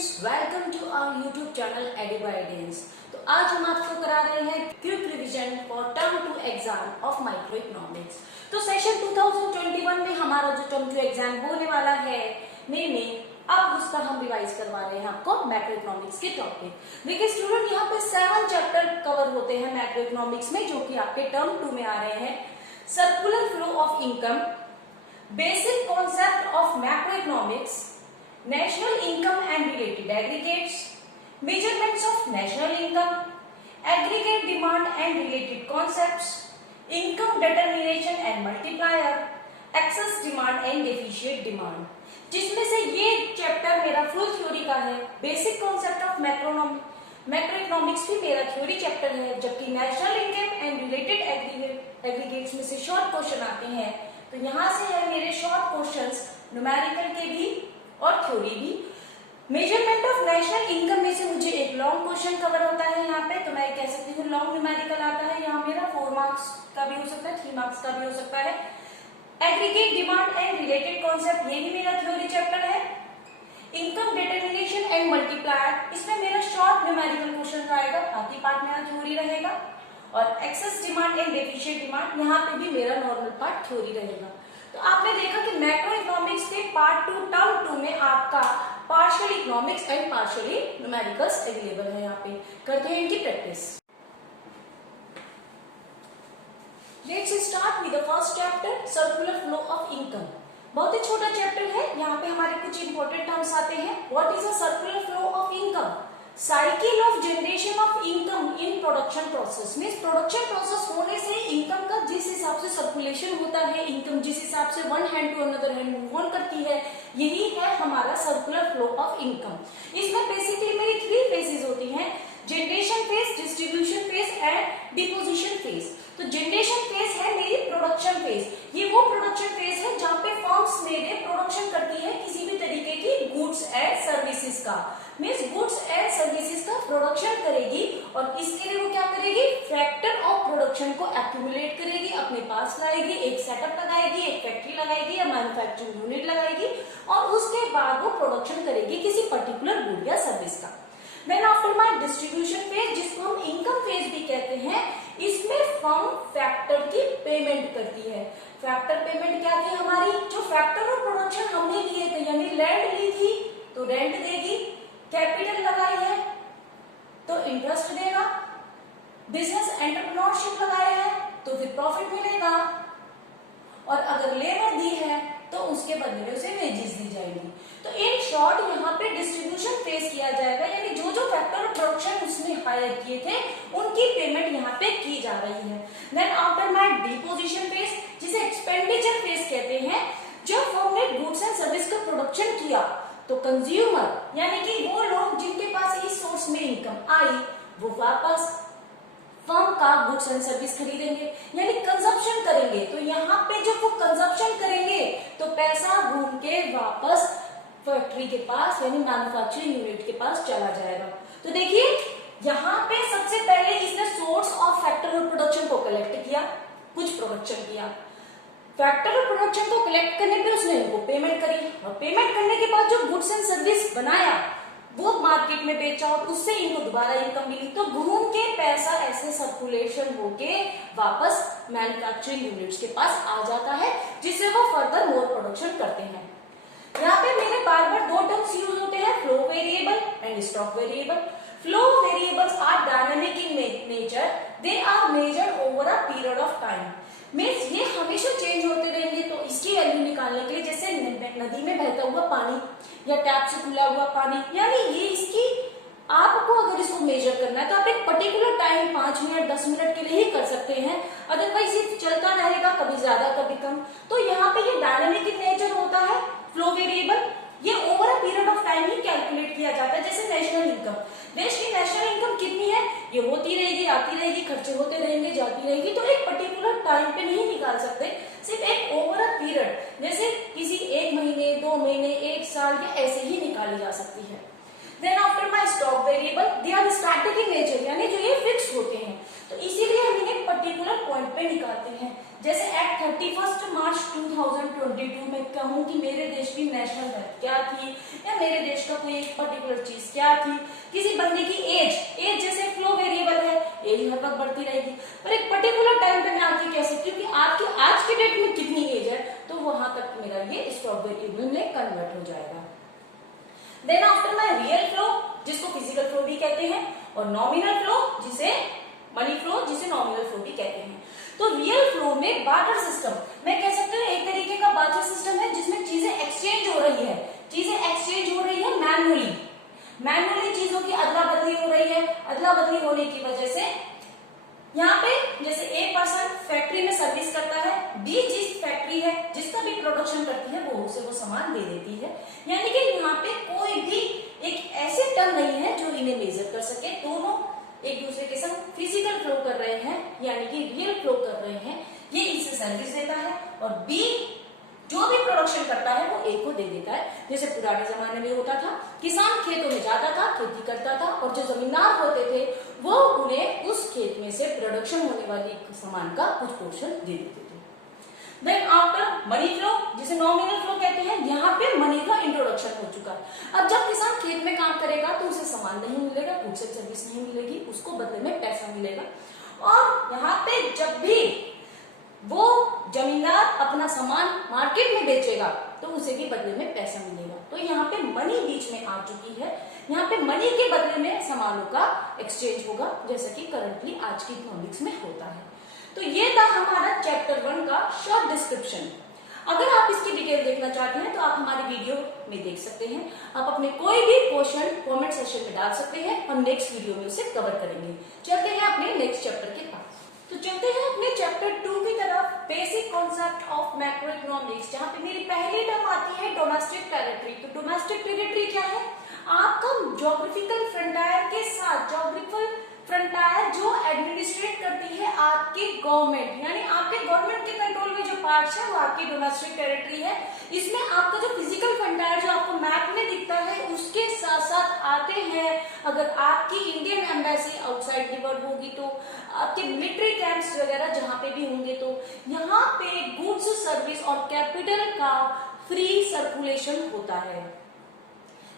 Friends, welcome to our YouTube channel एडुबाइडेंस। तो आज हम आपको करा रहे हैं quick revision for term 2 exam of micro economics. तो सेशन 2021 में हमारा जो टर्म 2 एग्जाम होने वाला है मई में, अब उसका हम रिवाइज करवा रहे हैं आपको मैक्रो इकोनॉमिक्स के टॉपिक। देखिए स्टूडेंट, यहाँ पे 7 चैप्टर कवर होते हैं मैक्रो इकोनॉमिक्स में, जो कि आपके टर्म 2 में आ रहे हैं। Circular flow of income, basic concept of macro economics, national income and related aggregates, measurements of national income, aggregate demand and related concepts, income determination and multiplier, excess demand and deficient demand। जिसमें से ये chapter मेरा full theory का है। Basic concept of macro economics भी मेरा theory chapter है, जबकि national income and related aggregates में से शॉर्ट क्वेश्चन आते हैं। तो यहाँ से है मेरे शॉर्ट क्वेश्चंस न्यूमेरिकल के भी और थ्योरी भी। मेजरमेंट ऑफ नेशनल इनकम में से मुझे एक लॉन्ग क्वेश्चन कवर होता है यहाँ पे, तो मैं कह सकती हूँ लॉन्ग न्यूमेरिकल आता है। यहाँ मेरा 4 मार्क्स का भी हो सकता है, 3 मार्क्स का भी हो सकता है। Aggregate demand and related concept, ये भी मेरा थ्योरी चैप्टर है। इनकम डिटर्मिनेशन एंड मल्टीप्लायर, इसमें मेरा शॉर्ट न्यूमेरिकल क्वेश्चन आएगा, बाकी पार्ट मेरा थ्योरी रहेगा। और excess demand and deficient demand, यहाँ पे भी मेरा नॉर्मल पार्ट थ्योरी रहेगा। तो आपने देखा कि मैक्रो इकोनॉमिक्स के पार्ट 2 टर्म 2 में आपका partial economics and partially numericals available है। यहाँ पे करते हैं इनकी practice. Let's start with the first chapter, circular flow of income. बहुत ही छोटा चैप्टर है, यहाँ पे हमारे कुछ इंपॉर्टेंट टर्म्स आते हैं। What is a circular flow of income? Cycle of generation of income in production process. Means production process होने से इनकम का जिस हिसाब से सर्कुलेशन होता है, इनकम जिस हिसाब से one hand to another hand move on करती है, यही है हमारा सर्कुलर फ्लो ऑफ इनकम। इसमें बेसिकली मेरी 3 फेजेस होती हैं, generation phase, distribution phase and deposition phase. तो जनरेशन फेज है मेरी प्रोडक्शन फेज। ये वो प्रोडक्शन फेज है जहाँ पे फर्म्स मेरे प्रोडक्शन करती है किसी भी तरीके की गुड्स एंड सर्विसेज का। मींस गुड्स एंड सर्विसेज का प्रोडक्शन करेगी और इसके लिए वो क्या करेगी, फैक्टर ऑफ प्रोडक्शन को एक्यूमुलेट करेगी, अपने पास लाएगी, एक सेटअप लगाएगी, एक फैक्ट्री लगाएगी या मैन्युफैक्चरिंग यूनिट लगाएगी, और उसके बाद वो प्रोडक्शन करेगी किसी पर्टिकुलर गुड या सर्विस का। Then after my distribution phase, जिसको हम इनकम फेज भी कहते हैं, इसमें फर्म फैक्टर की पेमेंट करती है। फैक्टर पेमेंट क्या थी हमारी, जो फैक्टर ऑफ प्रोडक्शन हमने लिए थे, यानी लैंड ली थी तो रेंट देगी, कैपिटल लगाई है तो इंटरेस्ट देगा, बिजनेस एंटरप्रेन्योरशिप लगाया है तो फिर प्रॉफिट मिलेगा, और अगर लेबर दी है तो उसके बदले में उसे वेजेस दी जाएगी। तो इन शॉर्ट यहाँ पे डिस्ट्रीब्यूशन फेस किया जाएगा, यानी जो जो फैक्टर ऑफ प्रोडक्शन उसने हायर किए थे उनकी पेमेंट यहाँ पे की जा रही है। Then after my deposition phase, जिसे एक्सपेंडिचर फेस कहते हैं, जब हमने गुड्स एंड सर्विस का प्रोडक्शन किया तो कंज्यूमर यानी कि वो लोग जिनके पास इस सोर्स में इनकम आई, वो वापस फर्म का गुड्स एंड सर्विस खरीदेंगे, यानी कंजप्शन करेंगे। तो यहाँ पे जब वो कंजप्शन करेंगे तो पैसा घूम के वापस फैक्ट्री के पास यानी मैन्युफैक्चरिंग यूनिट के पास चला जाएगा। तो देखिए यहाँ पे सबसे पहले इसने source of factor of production को कलेक्ट किया, कुछ प्रोडक्शन किया, फैक्टर ऑफ प्रोडक्शन को कलेक्ट करने पे उसने इनको पेमेंट करी, और पेमेंट करने के बाद जो गुड्स एंड सर्विस बनाया वो मार्केट में बेचा और उससे इनको दोबारा इनकम मिली। तो घूम के पैसा ऐसे सर्कुलेशन होके वापस मैन्युफैक्चरिंग यूनिट्स के पास आ जाता है, जिससे वो फर्दर मोर प्रोडक्शन करते हैं। यहाँ पे मेरे बार बार 2 टर्म्स यूज होते हैं, flow variable and stock variable. Flow variables are dynamic in nature, they are measured over a period of time. Means ये हमेशा चेंज होते रहेंगे, तो इसकी वैल्यू निकालने के लिए जैसे नदी में बहता हुआ पानी या टैप से खुला हुआ पानी, यानी ये इसकी आपको अगर इसको मेजर करना है तो आप एक पर्टिकुलर टाइम 5 मिनट 10 मिनट के लिए ही कर सकते हैं, अदरवाइज ये चलता रहेगा, कभी ज्यादा कभी कम। तो यहाँ पे ये डायनामिक इन नेचर होता है फ्लो वेरिएबल, ये over a period of time he calculate किया जाता है। जैसे नेशनल इनकम, देश की नेशनल इनकम कितनी है, ये होती रहेगी, आती रहेगी, खर्चे होते रहेंगे, जाती रहेगी, तो एक पर्टिकुलर टाइम पे नहीं निकाल सकते, सिर्फ एक ओवर अ पीरियड, जैसे किसी 1 महीने 2 महीने 1 साल या ऐसे ही निकाली जा सकती है। Then after my stock variable they are static in nature, यानी जो ये फिक्स होते हैं, तो इसीलिए हम इन्हें पर्टिकुलर पॉइंट पे निकालते हैं। जैसे एट 31 मार्च 2022 में कहूं कि मेरे देश की नेशनल हेल्थ क्या थी, या मेरे देश का कोई एक पर्टिकुलर चीज क्या थी, किसी बंदे की एज जैसे फ्लो वेरिएबल है, एज हर वक्त बढ़ती रहेगी, पर एक पर्टिकुलर टाइम पे मैं आपकी कह सकती हूँ कि आपकी आज के डेट में कितनी एज है, तो वहां तक मेरा ये स्टॉक वेरिएबल में कन्वर्ट हो जाएगा। Then after my real flow, जिसको फिजिकल फ्लो भी कहते हैं, और नॉमिनल फ्लो जिसे मनी फ्लो, जिसे नॉमिनल फ्लो भी कहते हैं। तो रियल फ्लो में बार्टर सिस्टम, मैं कह सकती हूँ एक तरीके का बार्टर सिस्टम है जिसमें चीजें एक्सचेंज हो रही है, चीजें एक्सचेंज हो रही है मैन्युअली चीजों की अदला बदली हो रही है। अदला बदली होने की वजह से यहाँ पे जैसे ए पर्सन फैक्ट्री में सर्विस करता है, बी जिस फैक्ट्री है जिसका भी प्रोडक्शन करती है वो उसे वो सामान दे देती है, यानी कि यहाँ पे कोई भी एक ऐसे टर्म नहीं है जो इन्हें मेजर कर सके। दोनों एक दूसरे के संग फिजिकल फ्लो कर रहे हैं, यानी कि रियल फ्लो कर रहे हैं। ये इसे सर्विस देता है और बी जो भी प्रोडक्शन करता है वो ए को दे देता है। जैसे पुराने जमाने में होता था, किसान खेतों में जाता था, खेती करता था, और जो जमींदार होते थे वो उन्हें उस खेत में से प्रोडक्शन होने वाली सामान का कुछ पोर्शन दे देते थे। देन आफ्टर मनी फ्लो, जिसे नॉमिनल फ्लो कहते हैं, यहाँ पे मनी का इंट्रोडक्शन हो चुका है। अब जब किसान खेत में काम करेगा तो उसे सामान नहीं मिलेगा, गुड्स एंड सर्विस नहीं मिलेगी, उसको बदले में पैसा मिलेगा। और यहाँ पे जब भी वो जमींदार अपना सामान मार्केट में बेचेगा तो उसे भी बदले में पैसा मिलेगा। तो यहाँ पे मनी बीच में आ चुकी है, यहाँ पे मनी के बदले में सामानों का एक्सचेंज होगा, जैसा कि करंटली आज की इकोनॉमिक्स में होता है। तो ये था हमारा चैप्टर 1 का शॉर्ट डिस्क्रिप्शन। अगर आप इसकी डिटेल देखना चाहते हैं तो आप हमारे वीडियो में देख सकते हैं। आप अपने कोई भी क्वेश्चन कमेंट सेक्शन में डाल सकते हैं, हम नेक्स्ट वीडियो में उसे कवर करेंगे। चलते हैं अपने नेक्स्ट चैप्टर के पास। तो चलते हैं अपने चैप्टर 2 की तरफ, basic concept of macro economics, जहाँ पे मेरी पहली टर्म आती है डोमेस्टिक टेरिटरी। तो डोमेस्टिक टेरिटरी क्या है? आपका ज्योग्राफिकल फ्रंटायर के साथ, ज्योग्राफिकल फ्रंटायर जो एडमिनिस्ट्रेट करती है आपकी गवर्नमेंट, यानी आपके गवर्नमेंट के कंट्रोल में जो पार्ट्स है वो आपकी डोमेस्टिक टेरिटरी है। इसमें आपका जो फिजिकल फ्रंटायर जो आपको मैप में दिखता है उसके साथ साथ आते हैं, अगर आपकी Indian embassy outside the world होगी तो आपके मिलिट्री कैंप्स वगैरह जहाँ पे भी होंगे, तो यहाँ पे गुड्स सर्विस और कैपिटल का फ्री सर्कुलेशन होता है।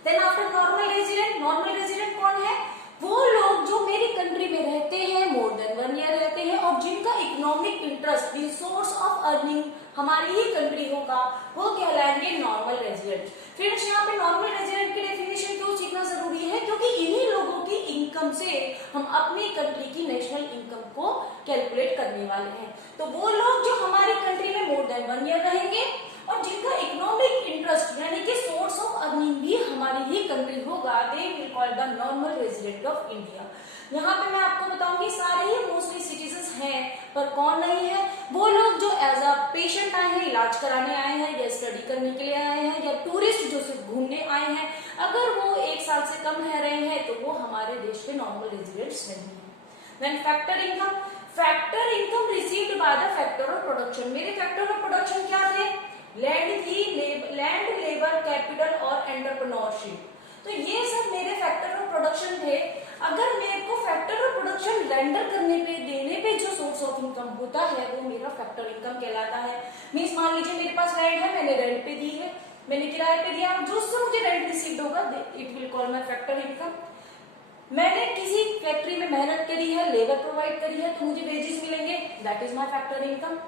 देन आफ्टर नॉर्मल रेजिडेंट कौन है? वो लोग जो मेरी कंट्री में रहते हैं, मोर देन 1 ईयर रहते हैं, और जिनका economic interest, source of earning हमारी ही कंट्री होगा, वो कहलाएंगे नॉर्मल रेजिडेंट। फ्रेंड्स, यहाँ पे नॉर्मल रेजिडेंट की डेफिनेशन क्यों सीखना जरूरी है? क्योंकि इन्हीं लोगों की इनकम से हम अपनी कंट्री की नेशनल इनकम को कैलकुलेट करने वाले हैं। तो वो लोग जो हमारी कंट्री में मोर देन 1 ईयर रहेंगे और जिनका इकोनॉमिक इंटरेस्ट यानी कि सोर्स ऑफ अर्निंग भी हमारी ही कंट्री होगा, they will call the normal resident of India. यहाँ पे मैं आपको बताऊंगी सारे ही मोस्टली सिटीजन्स हैं, पर कौन नहीं है? वो लोग जो एज अ पेशेंट आए हैं, इलाज कराने आए हैं, या स्टडी करने के लिए आए हैं, या टूरिस्ट जो सिर्फ घूमने आए हैं, अगर वो 1 साल से कम रह रहे हैं तो वो हमारे देश के नॉर्मल रेजिडेंट्स नहीं है। Then factor income received by the factor of production. मेरे फैक्टर ऑफ प्रोडक्शन क्या थे? लैंड, लेबर, कैपिटल और एंटरप्रेन्योरशिप। तो ये सब मेरे फैक्टर ऑफ प्रोडक्शन थे। अगर मेरे को फैक्टर ऑफ प्रोडक्शन रेंडर करने पे, देने पे जो सोर्स ऑफ इनकम होता है वो मेरा फैक्टर इनकम कहलाता है। मींस मान लीजिए मेरे पास लैंड है, मैंने रेंट पे दी है, मैंने किराए पे दिया, जो उससे मुझे रेंट रिसीव्ड होगा it will call my factor income. मैंने किसी फैक्ट्री में मेहनत करी है, लेबर प्रोवाइड करी है, तो मुझे वेजेस मिलेंगे, that is my factor income.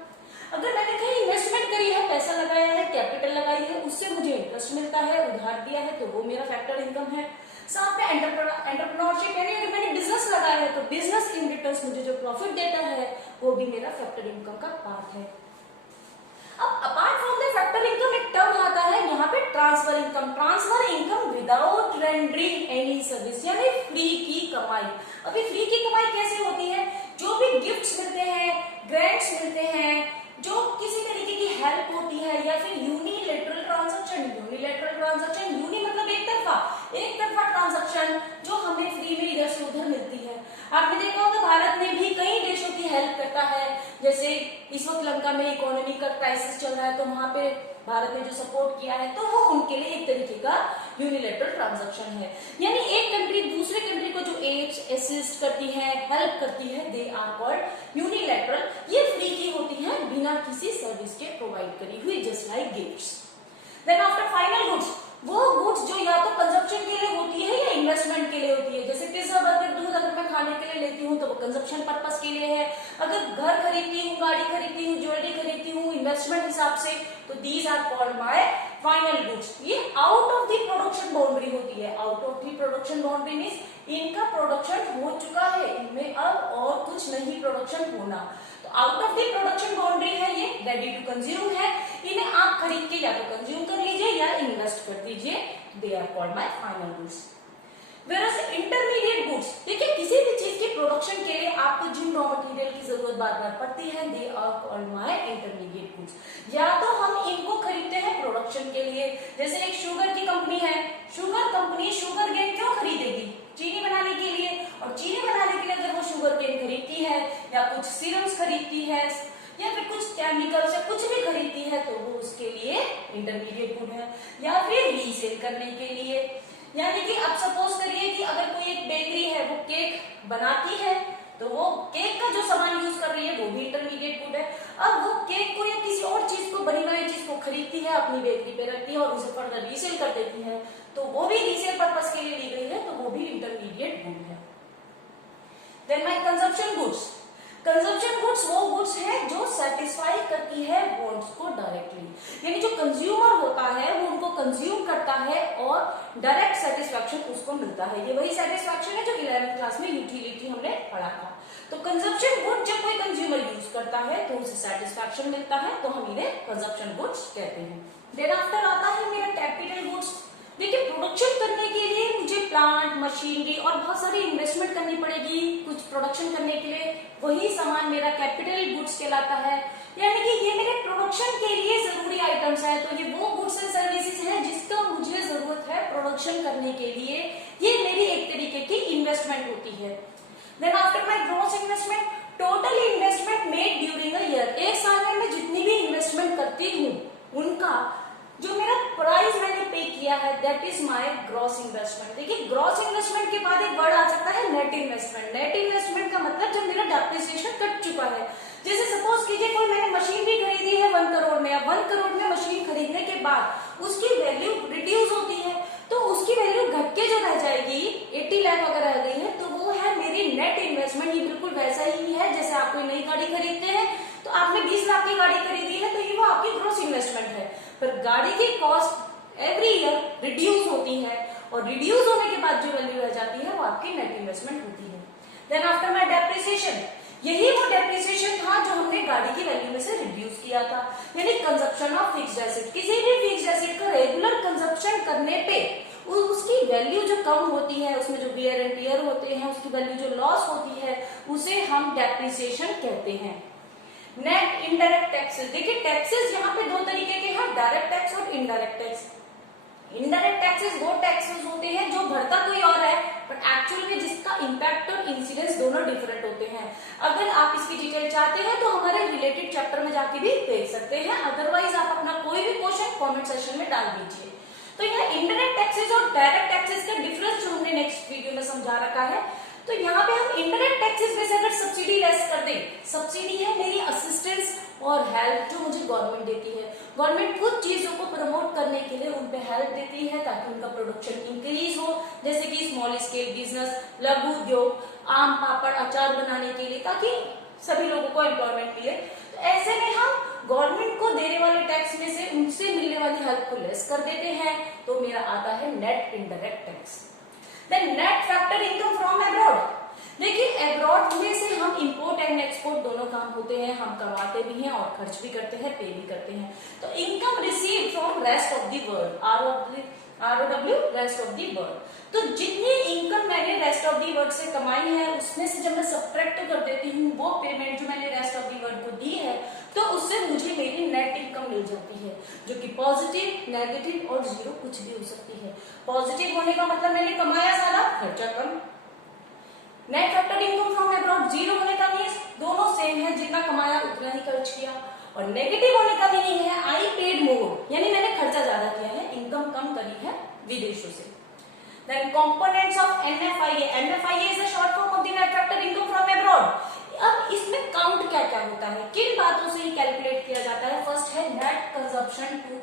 अगर मैंने कहीं इन्वेस्टमेंट करी है, पैसा लगाया है, कैपिटल लगाई है, उससे मुझे इंटरेस्ट मिलता है, उधार दिया है, तो वो मेरा फैक्टर इनकम है। साथ में एंटरप्रेन्योरशिप, यानी अगर मैंने बिजनेस लगाया है तो बिजनेस इन रिटर्न्स मुझे जो प्रॉफिट देता है वो भी मेरा फैक्टर इनकम का पार्ट है। अब apart from the factor income एक टर्म आता है यहाँ पे transfer income without rendering any service, यानी फ्री की कमाई। अभी फ्री की कमाई कैसे होती है? जो भी गिफ्ट्स मिलते हैं, ग्रांट्स मिलते हैं, जो किसी तरीके की हेल्प होती है, या फिर यूनिलेटरल ट्रांजैक्शन, यूनि मतलब एक तरफा ट्रांजैक्शन जो हमें फ्री में इधर से उधर मिलती है। आपने देखा होगा भारत में भी कई देशों की हेल्प करता है, जैसे इस वक्त लंका में इकोनॉमी का क्राइसिस चल रहा है, तो वहां पे भारत ने जो सपोर्ट किया है तो वो उनके लिए एक तरीके का यूनिलेटरल ट्रांजैक्शन है। यानी एक कंट्री दूसरे कंट्री को जो एड असिस्ट करती है, हेल्प करती है, दे आर कॉल्ड यूनिलेटरल। ये फ्री की होती है, बिना किसी सर्विस के प्रोवाइड करी हुई, just like gifts. Then after final goods, वो गुड्स जो या तो कंजप्शन के लिए होती है या इन्वेस्टमेंट के लिए होती है। जैसे पिज्जा, बर्गर, दूध अगर मैं खाने के लिए लेती हूँ तो वो कंजप्शन पर्पस के लिए है। अगर घर खरीदती हूँ, गाड़ी खरीदती हूँ, ज्वेलरी खरीदती हूँ इन्वेस्टमेंट हिसाब से, तो these are called my final goods. ये out of the production boundary होती है। Out of the production boundary means इनका प्रोडक्शन हो चुका है, इनमें अब और कुछ नहीं प्रोडक्शन होना। तो out of the production boundary है, ये रेडी टू कंज्यूम है, इन्हें आप खरीद के या तो कंज्यूम कर लीजिए या इन्वेस्ट कर दीजिए, they are called my final goods. Whereas intermediate goods, देखिए किसी भी चीज के प्रोडक्शन के लिए आपको जिन रॉ मटेरियल की जरूरत बार बार पड़ती है, they are called my intermediate goods. या तो हम इनको खरीदते हैं प्रोडक्शन के लिए, जैसे एक शुगर की कंपनी है, शुगर कंपनी शुगर केन क्यों खरीदेगी? चीनी बनाने के लिए। और चीनी बनाने के लिए अगर वो शुगर केन खरीदती है या कुछ सीरम्स खरीदती है या फिर कुछ केमिकल्स या कुछ भी खरीदती है, तो वो उसके लिए इंटरमीडिएट गुड है। या फिर रीसेल करने के लिए, यानी कि अब सपोज करिए कि अगर कोई एक बेकरी है, वो केक बनाती है, तो वो केक का जो सामान यूज कर रही है वो भी इंटरमीडिएट गुड है। अब वो केक को या किसी और चीज को, बनी बनाई चीज को खरीदती है, अपनी बेकरी पे रखती है और उसे फर्दर रीसेल कर देती है, तो वो भी रीसेल पर्पस के लिए ली गई है, तो वो भी इंटरमीडिएट गुड है। Then my consumption goods, consumption goods वो गुड्स है जो सेटिस्फाई करती है वांट्स को डायरेक्टली, यानी जो कंज्यूमर होता है वो उनको कंज्यूम करता है और डायरेक्ट सेटिस्फैक्शन उसको मिलता है। ये वही सेटिस्फैक्शन है जो 11th क्लास में यूटिलिटी हमने पढ़ा था। तो कंजप्शन गुड जब कोई कंज्यूमर यूज करता है तो उसे सेटिस्फैक्शन मिलता है, तो हम इन्हें कंजप्शन गुड्स कहते हैं। देन आफ्टर आता है मेरा कैपिटल गुड्स। देखिए प्रोडक्शन करने के लिए मुझे प्लांट, मशीनरी और बहुत सारी इन्वेस्टमेंट करनी पड़ेगी कुछ प्रोडक्शन करने के लिए, वही सामान मेरा कैपिटल गुड्स कहलाता है। यानी कि ये मेरे प्रोडक्शन के लिए जरूरी आइटम्स है, तो ये वो गुड्स एंड सर्विसेज है जिसका मुझे जरूरत है प्रोडक्शन करने के लिए, ये मेरी एक तरीके की इन्वेस्टमेंट होती है। Then after my gross investment, total investment made during a year, एक साल में मैं जितनी भी इन्वेस्टमेंट करती हूँ उनका जो मेरा प्राइस मैंने पे किया है, that is my gross investment. देखिए ग्रॉस इन्वेस्टमेंट के बाद एक वर्ड आ सकता है नेट इन्वेस्टमेंट। नेट इन्वेस्टमेंट का मतलब जब मेरा डेप्रिसिएशन कट चुका है। जैसे सपोज कीजिए कोई मैंने मशीन भी खरीदी है 1 करोड़ में, अब 1 करोड़ में मशीन खरीदने के बाद उसकी वैल्यू रिड्यूस होती है, तो उसकी वैल्यू घट के जो रह जाएगी 80 लाख अगर रह गई है, तो वो है मेरी नेट इन्वेस्टमेंट। ये बिल्कुल वैसा ही है जैसे आप कोई नई गाड़ी खरीदते हैं, तो आपने 20 लाख की गाड़ी खरीदी है, तो ये वो आपकी ग्रॉस इन्वेस्टमेंट है। पर गाड़ी की कॉस्ट एवरी ईयर रिड्यूस होती है और रिड्यूस होने के बाद जो वैल्यू रह जाती है वो आपकी नेट इन्वेस्टमेंट होती है। देन आफ्टर माय डेप्रिसिएशन, यही वो डेप्रिसिएशन था जो हमने गाड़ी की वैल्यू में से रिड्यूस किया था, यानी कंजप्शन ऑफ फिक्स्ड एसेट। किसी भी फिक्स्ड एसेट का रेगुलर कंजप्शन करने पे उसकी वैल्यू जो कम होती है, उसमें जो वियर एंड टियर होते हैं, उसकी वैल्यू जो लॉस होती है, उसे हम डेप्रिसिएशन कहते हैं। नेट इनडायरेक्ट टैक्सेस, देखिए टैक्सेस यहाँ पे दो तरीके के हैं, डायरेक्ट टैक्स और इनडायरेक्ट टैक्स। इनडायरेक्ट टैक्सेस वो टैक्सेस होते हैं जो भरता कोई और है, बट एक्चुअल में जिसका इम्पैक्ट और इंसिडेंस दोनों डिफरेंट होते हैं। अगर आप इसकी डिटेल चाहते हैं तो हमारे रिलेटेड चैप्टर में जाके भी देख सकते हैं, अदरवाइज आप अपना कोई भी क्वेश्चन कमेंट सेक्शन में डाल दीजिए। तो यहाँ इनडायरेक्ट टैक्सेस और डायरेक्ट टैक्सेस का डिफरेंस जो हमने नेक्स्ट वीडियो में समझा रखा है। तो यहाँ पे हम इनडायरेक्ट टैक्सेस में से अगर सब्सिडी लेस कर दें, सब्सिडी है मेरी असिस्टेंस और हेल्प जो मुझे गवर्नमेंट देती है। गवर्नमेंट कुछ चीजों को प्रमोट करने के लिए उन पे हेल्प देती है ताकि उनका प्रोडक्शन इंक्रीज हो, जैसे कि स्मॉल स्केल बिजनेस, लघु उद्योग, आम पापड़ अचार बनाने के लिए, ताकि सभी लोगों को एम्प्लॉयमेंट मिले। तो ऐसे में हम गवर्नमेंट को देने वाले टैक्स में से उनसे मिलने वाली हेल्प को लेस कर देते हैं, तो मेरा आता है net indirect tax. Then net factor income from abroad, देखिए अब्रॉड में से हम इंपोर्ट एंड एक्सपोर्ट दोनों काम होते हैं, हम कमाते भी हैं और खर्च भी करते हैं, पे भी करते हैं। तो income receive from rest of the world, ROW rest of the world. तो जितनी इनकम मैंने रेस्ट ऑफ द वर्ल्ड से कमाई है उसमें से जब मैं सब्ट्रैक्ट कर देती हूँ वो पेमेंट जो मैंने रेस्ट ऑफ द वर्ल्ड को दी है, तो उससे मुझे मेरी नेट इनकम मिल जाती है, जो कि पॉजिटिव, नेगेटिव और जीरो कुछ भी हो सकती है। पॉजिटिव होने का मतलब मैंने कमाया सारा, खर्चा कम। Net factor income from abroad zero होने का मीन्स दोनों सेम है, जितना कमाया उतना ही खर्च किया। और नेगेटिव होने का मीनिंग है आई पेड मोर, यानी मैंने खर्चा ज्यादा किया है, इनकम कम करी है विदेशों से। Then components of NFIA, NFIA is the short form of the net factor income from abroad। अब इसमें काउंट क्या क्या होता है, किन बातों से ही कैलकुलेट किया जाता है। फर्स्ट है net consumption to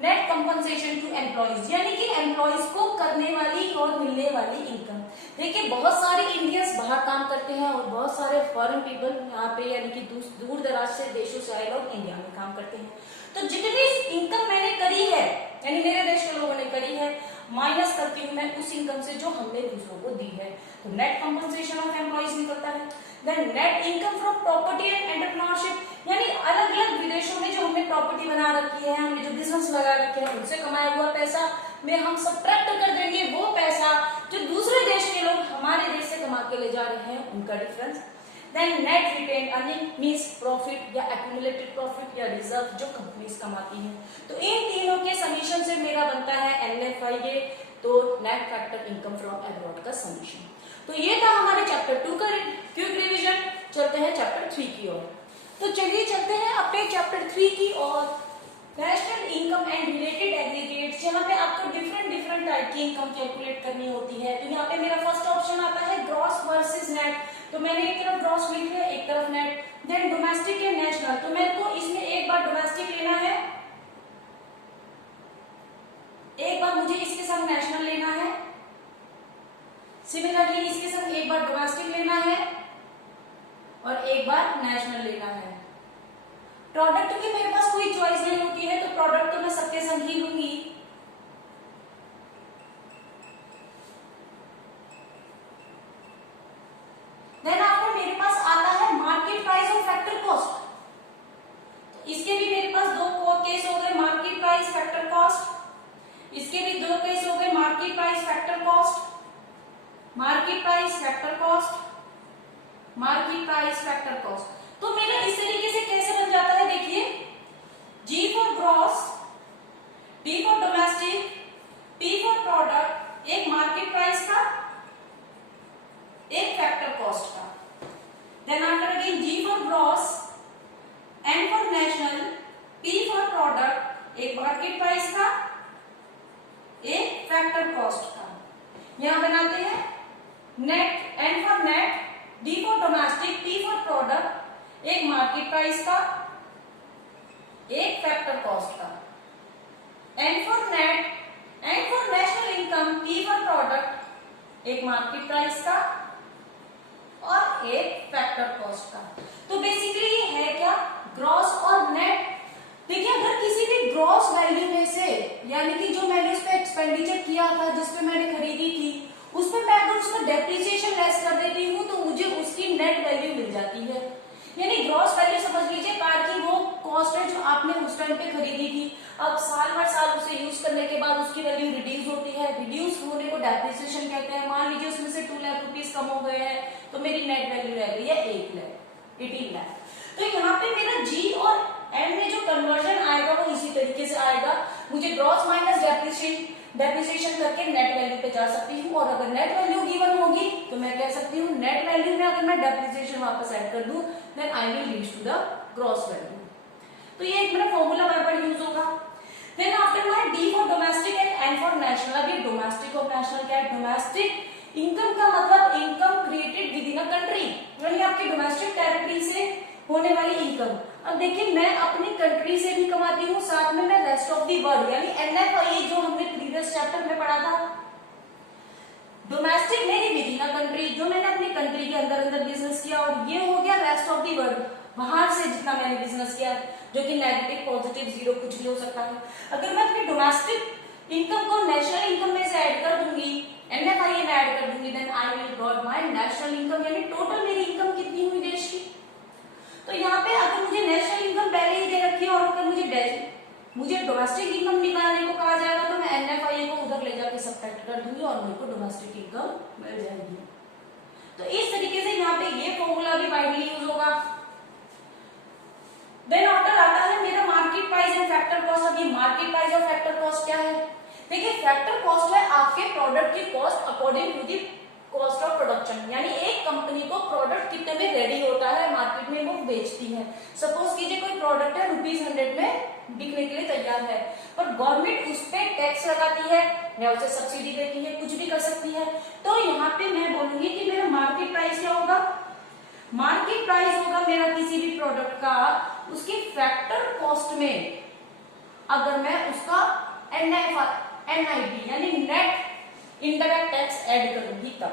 net compensation to employees, यानी कि एम्प्लॉइज को करने वाली और मिलने वाली इनकम। देखिए बहुत सारे इंडियंस बाहर काम करते हैं और बहुत सारे फॉरेन पीपल यहाँ पे यानी कि दूर दराज से देशों से आए लोग इंडिया में काम करते हैं। तो जितनी इनकम मैंने करी है यानी मेरे देश के लोगों ने करी है, माइनस करती हूँ मैं उस इनकम से जो हमने दूसरों को दी है, तो नेट कंपनसेशन ऑफ एम्प्लॉइज निकलता है। Then net income from property and entrepreneurship, यानी अलग अलग विदेशों में जो हमने प्रॉपर्टी बना रखी है, हमने जो बिजनेस लगा रखे हैं, उनसे कमाया हुआ पैसा में हम सब्ट्रैक्ट कर देंगे वो पैसा जो दूसरे देश के लोग हमारे देश से कमा के ले जा रहे हैं, उनका difference. Then net retained earning means profit या एक्यूमुलेटेड प्रॉफिट या रिजर्व जो कंपनीज कमाती हैं। तो इन तीनों के समीशन से मेरा बनता है NFIA, तो net factor income from abroad का समीशन। तो ये था हमारे चैप्टर 2 का क्विक रिवीजन। चलते हैं चैप्टर 3 की ओर। तो चलिए चलते हैं अपने चैप्टर 3 की ओर, national income and related aggregates, जहाँ पे आपको डिफरेंट टाइप की इनकम कैलकुलेट करनी होती है। तो यहाँ पे मेरा फर्स्ट ऑप्शन आता है ग्रॉस वर्सेस नेट, तो मैंने एक तरफ ग्रॉस लिख लिया, एक तरफ net. Then domestic and national, तो मेरे को इसमें एक बार डोमेस्टिक लेना है, एक बार मुझे इसके संग नेशनल लेना है, सिमिलरली इसके संग एक बार डोमेस्टिक लेना है और एक बार नेशनल लेना है। प्रोडक्ट की मेरे पास कोई चॉइस नहीं होती है, तो प्रोडक्ट तो मैं सबके संग ही लूंगी। देन आफ्टर मेरे पास आता है मार्केट प्राइस और फैक्टर कॉस्ट, तो इसके भी मेरे पास दो केस हो गए, मार्केट प्राइस फैक्टर कॉस्ट। इसके भी दो केस हो गए, market price factor cost, market price factor cost, market price factor cost. तो मेरा इस तरीके से कैसे बन जाता है, देखिए G for gross, D for domestic, P for product, एक मार्केट प्राइस का, एक फैक्टर कॉस्ट का। Then after again G for gross, N for national, P for product, एक मार्केट प्राइस का, एक फैक्टर कॉस्ट का। यहां बनाते हैं net, N for net, D for domestic, P for product, एक मार्केट प्राइस का, एक फैक्टर कॉस्ट का। N for net, N for national income, P for product, एक मार्केट प्राइस का और एक फैक्टर कॉस्ट का। तो बेसिकली ये है क्या, ग्रॉस और नेट। देखिए अगर किसी भी ग्रॉस वैल्यू में से, यानी कि जो मैंने उस पर एक्सपेंडिचर किया था, जिस पे मैंने खरीदी थी, उस पे मैं अगर उसका डेप्रिसिएशन लेस कर देती हूँ तो मुझे उसकी नेट वैल्यू मिल जाती है। यानी ग्रॉस वैल्यू समझ लीजिए कार की वो कॉस्ट है जो आपने उस टाइम पे खरीदी थी, अब साल भर साल उसे यूज करने के बाद उसकी वैल्यू रिड्यूस होती है, रिड्यूस होने को डेप्रिसिएशन कहते हैं। मान लीजिए उसमें से 2 लाख रुपीज कम हो गए हैं, तो मेरी नेट वैल्यू रह गई है 18 लाख। तो यहाँ पे मेरा जी और एन में जो कन्वर्जन आएगा वो इसी तरीके से आएगा, मुझे ग्रॉस माइनस डेप्रिसिएशन करके नेट वैल्यू पे जा सकती हूँ। और अगर नेट वैल्यू गिवन होगी तो मैं कह सकती हूँ नेट वैल्यू में अगर मैं डेप्रिसिएशन वापस ऐड कर दूं then I will reach to the gross value. तो ये एक मेरा फॉर्मूला बार बार यूज होगा। Then after my D for domestic and N for national. अभी डोमेस्टिक और नेशनल क्या है, डोमेस्टिक इनकम का मतलब income created within a country, यानी आपके डोमेस्टिक टेरिटरी से होने वाली इनकम। अब देखिए मैं अपनी कंट्री से भी कमाती हूँ, साथ में मैं रेस्ट ऑफ दी वर्ल्ड यानी NFIA जो हमने प्रीवियस चैप्टर में पढ़ा था, डोमेस्टिक मेरी विद इन अ कंट्री, जो मैंने अपनी कंट्री के अंदर अंदर बिजनेस किया, और ये हो गया रेस्ट ऑफ दी वर्ल्ड, बाहर से जितना मैंने बिजनेस किया, जो कि नेगेटिव पॉजिटिव जीरो कुछ भी हो सकता है। अगर मैं अपनी डोमेस्टिक इनकम को नेशनल इनकम में से ऐड कर दूंगी, NFIA में ऐड कर दूंगी, then I will got my national income, यानी टोटल मेरी इनकम कितनी हुई देश की। तो यहाँ पे अगर मुझे नेशनल इनकम पहले ही दे रखी है और अगर मुझे डोमेस्टिक इनकम निकालने को कहा जाएगा तो मैं NFIA को उधर ले जाके सब्ट्रैक्ट कर दूंगी और मेरे को डोमेस्टिक इनकम मिल जाएगी। तो इस तरीके से यहाँ पे ये फॉर्मूला भी वाइडली यूज होगा। देन आफ्टर आता है मेरा market price and factor cost. अब ये मार्केट प्राइस और फैक्टर कॉस्ट क्या है, देखिए फैक्टर कॉस्ट है आपके प्रोडक्ट की cost according to the cost of production, यानी एक कंपनी को प्रोडक्ट कितने में रेडी होता है मार्केट में वो बेचती है। सपोज कीजिए कोई प्रोडक्ट है ₹100 में बिकने के लिए तैयार है, पर गवर्नमेंट उस पे टैक्स लगाती है या उसे सब्सिडी देती है, कुछ भी कर सकती है। तो यहाँ पे मैं बोलूंगी कि मेरा मार्केट प्राइस क्या होगा, मार्केट प्राइस होगा मेरा किसी भी प्रोडक्ट का उसकी फैक्टर कॉस्ट में अगर मैं उसका NIT यानी नेट इनडायरेक्ट टैक्स ऐड करूंगी तब,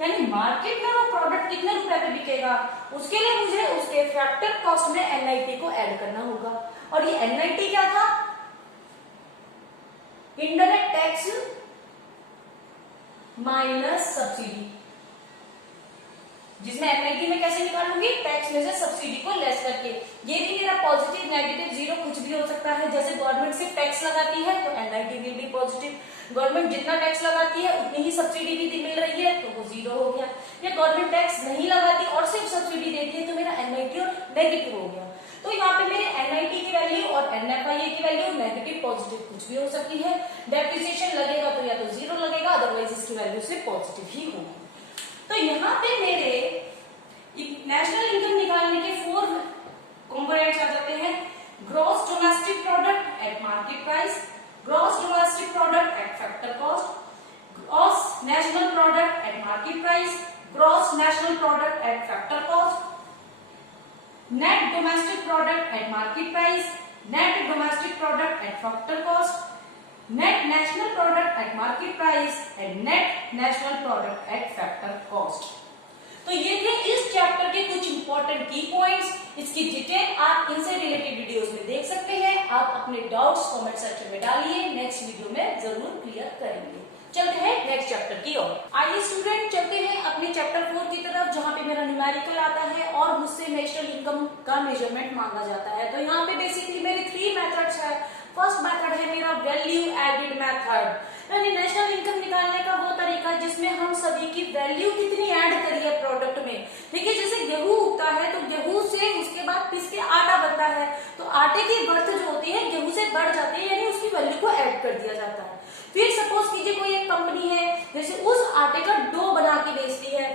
यानी मार्केट में वो प्रोडक्ट कितने रुपए पे बिकेगा उसके लिए मुझे उसके फैक्टर कॉस्ट में NIT को ऐड करना होगा। और ये NIT क्या था, इनडायरेक्ट टैक्स माइनस सब्सिडी, जिसमें NIT में कैसे निकालूंगी, टैक्स में से सब्सिडी को लेस करके। ये भी मेरा पॉजिटिव नेगेटिव जीरो कुछ भी हो सकता है। जैसे गवर्नमेंट सिर्फ टैक्स लगाती है तो NIT will be positive, government जितना टैक्स लगाती है उतनी ही सब्सिडी भी मिल रही है तो वो जीरो हो गया, या गवर्नमेंट टैक्स नहीं लगाती और सिर्फ सब्सिडी देती है तो मेरा NIT और नेगेटिव हो गया। तो यहाँ पे मेरे NIT की वैल्यू और NFIA की वैल्यू नेगेटिव पॉजिटिव कुछ भी हो सकती है। डेप्रिसिएशन लगेगा तो या तो जीरो लगेगा, अदरवाइज इसकी वैल्यू से पॉजिटिव ही होगी। तो यहाँ पे मेरे नेशनल इनकम निकालने के 4 कंपोनेंट्स आ जाते हैं। Gross domestic product at market price, gross domestic product at factor cost, gross national product eight market price, gross national product at factor cost, net domestic product at market price, net domestic product at factor cost, net national product eight market price and net national product at factor cost. तो ये थे इस chapter के कुछ important की points. इसकी detail आप इनसे रिलेटेड वीडियोस में देख सकते हैं। आप अपने डाउट्स कमेंट सेक्शन में डालिए, नेक्स्ट वीडियो में जरूर क्लियर करेंगे। चलते हैं नेक्स्ट चैप्टर की ओर। आइए स्टूडेंट चलते हैं अपने चैप्टर 4 की तरफ, जहाँ पे मेरा न्यूमेरिकल आता है और मुझसे नेशनल इनकम का मेजरमेंट मांगा जाता है। तो यहाँ पे बेसिकली मेरे 3 मेथड्स है। फर्स्ट मेथड है मेरा वैल्यू एडेड मेथड, यानी नेशनल इनकम निकालने का वो तरीका जिसमें हम सभी की वैल्यू कितनी ऐड करी है प्रोडक्ट में। देखिए जैसे गेहूं उगता है तो गेहूं से उसके बाद पिस के आटा बनता है, तो आटे की बढ़त जो होती है गेहूं से बढ़ जाती है, यानी उसकी वैल्यू को ऐड कर दिया जाता है। फिर सपोज कीजिए कोई एक कंपनी है जैसे उस आटे का डो बना के बेचती है,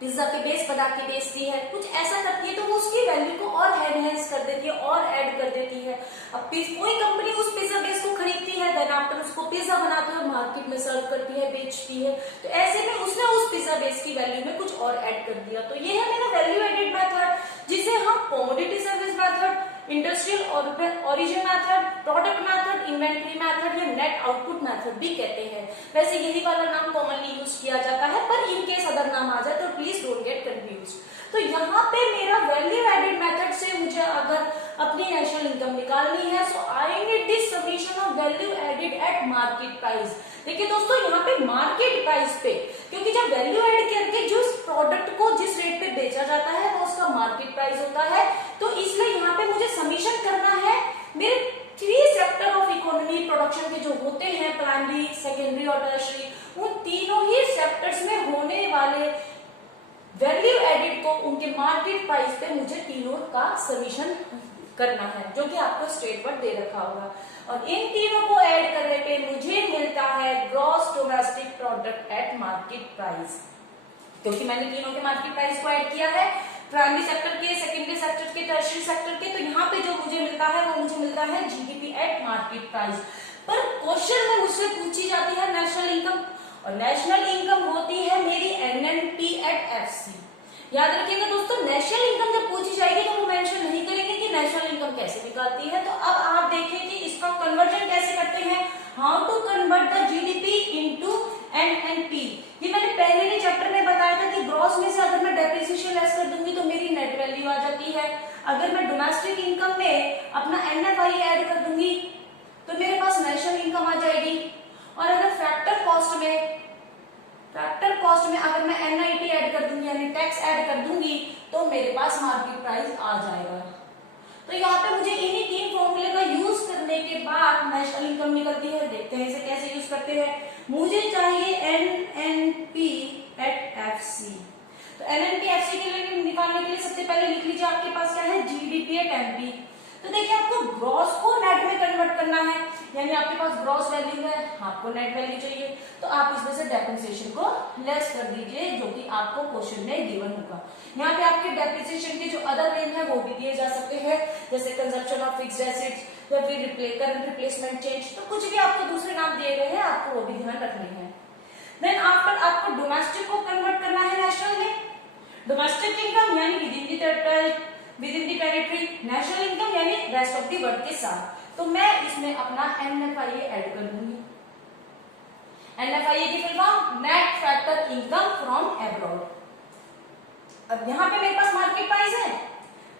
पिज्जा के बेस बना के बेचती है, कुछ ऐसा करती है तो वो उसकी वैल्यू को और एनहेंस कर देती है और ऐड कर देती है। अब कोई कंपनी उस पिज्जा बेस को खरीदती है, देन आफ्टर उसको पिज्जा बनाकर मार्केट में सर्व करती है, बेचती है, तो ऐसे में उसने उस पिज्जा बेस की वैल्यू में कुछ और ऐड कर दिया। तो ये है मेरा वैल्यू एडेड मेथड, जिसे हम commodity service method, industrial origin method, product method, inventory method या नेट आउटपुट मेथड भी कहते हैं। वैसे यही वाला नाम कॉमनली यूज किया जाता है, पर इन केस अदर नाम आ जाए तो प्लीज डोंट गेट कंफ्यूज। तो यहाँ पे मेरा वैल्यू एडेड मेथड से मुझे अगर अपनी नेशनल इनकम निकालनी है, so I need this summation of value added at market price. देखिए दोस्तों यहाँ पे मार्केट प्राइस पे, क्योंकि जब वैल्यू एड करके जो प्रोडक्ट को जिस रेट पे बेचा जाता है वो उसका मार्केट प्राइस होता है, तो इसलिए यहाँ पे मुझे समीशन करना है मेरे 3 सेक्टर ऑफ इकोनॉमी प्रोडक्शन के जो होते हैं, प्राइमरी, सेकेंडरी और टर्शियरी, उन तीनों ही सेक्टर्स में होने वाले वैल्यू एडेड को उनके मार्केट प्राइस पे मुझे तीनों का समीशन करना है, जो कि आपको स्टेट पर दे रखा होगा। और इन तीनों को ऐड करने पे मुझे मिलता है gross domestic product at market price, क्योंकि मैंने तीनों के मार्केट प्राइस को ऐड किया है, प्राइमरी सेक्टर के, सेकेंडरी सेक्टर के, टर्शियरी सेक्टर के। तो यहाँ पे जो मुझे मिलता है वो मुझे मिलता है जीडीपी एट मार्केट प्राइस। पर क्वेश्चन में मुझसे पूछी जाती है नेशनल इनकम, और नेशनल इनकम होती है मेरी एनएनपी एट एफसी। याद रखिएगा दोस्तों, नेशनल इनकम जब पूछी जाएगी तो वो मेंशन नहीं करेंगे कि नेशनल इनकम कैसे निकालती है। तो अब आप देखिए कि इसका कन्वर्जन कैसे करते हैं, how to convert the GDP into NNP. ये मैंने पहले ही चैप्टर में बताया था कि ग्रॉस में से अगर मैं डेप्रिसिएशन लेस कर दूंगी तो मेरी नेट वैल्यू आ जाती है। अगर मैं डोमेस्टिक इनकम में अपना एनएफआई ऐड कर दूंगी तो मेरे पास नेशनल इनकम आ जाएगी। और अगर फैक्टर कॉस्ट में अगर मैं एनआईटी ऐड कर दूंगी यानी टैक्स ऐड कर दूंगी तो मेरे पास मार्केट प्राइस आ जाएगा। तो यहाँ पे मुझे इन्हीं 3 फॉर्मूले का यूज करने के बाद नेशनल इनकम निकलती है। देखते हैं इसे कैसे यूज करते हैं। मुझे चाहिए एनएनपी एट एफसी। तो एनएनपी एफसी के लिए निकालने के लिए सबसे पहले लिख लीजिए आपके पास क्या है, जीडीपी एट एमपी। तो देखिए आपको ग्रॉस को नेट में कन्वर्ट करना है, यानी आपके पास ग्रॉस वैल्यू है, आपको नेट वैल्यू चाहिए, तो आप इसमें से डेप्रिसिएशन को लेस कर दीजिए जो कि आपको क्वेश्चन में गिवन होगा। यहाँ पे आपके डेप्रिसिएशन के जो अदर नेम है वो भी दिए जा सकते हैं, जैसे कंजप्शन ऑफ फिक्स्ड एसेट्स या फिर करंट रिप्लेसमेंट चेंज, तो कुछ भी आपको दूसरे नाम दिए गए हैं, आपको वो भी ध्यान रखने हैं। देन आफ्टर आपको डोमेस्टिक को कन्वर्ट करना है नेशनल में। डोमेस्टिक इनकम यानी with in the territory, national income यानी रेस्ट ऑफ द वर्ल्ड के साथ। तो मैं इसमें अपना NFIA ऐड कर दूंगी। NFIA की full form net factor income from abroad. अब यहाँ पे मेरे पास मार्केट प्राइस है,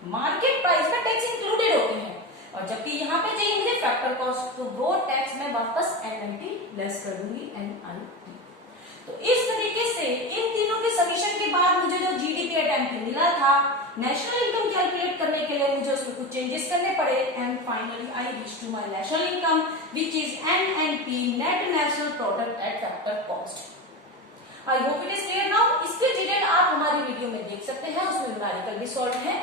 मार्केट प्राइस में टैक्स इंक्लूडेड होते हैं, और जबकि यहाँ पे चाहिए मुझे फैक्टर कॉस्ट, तो वो टैक्स मैं वापस NIT लेस कर दूंगी, NIT। तो इस तरीके से इन तीनों के समीशन के बाद मुझे जो GDP एट MP मिला था, नेशनल इनकम कैलकुलेट करने के लिए मुझे उसमें कुछ चेंजेस करने पड़े, and finally I reach to my national income which is NNP, net national product at factor cost. I hope it is clear now. इसके डिटेल आप हमारी वीडियो में देख सकते हैं, उसमें न्यूमेरिकल भी सॉल्व है।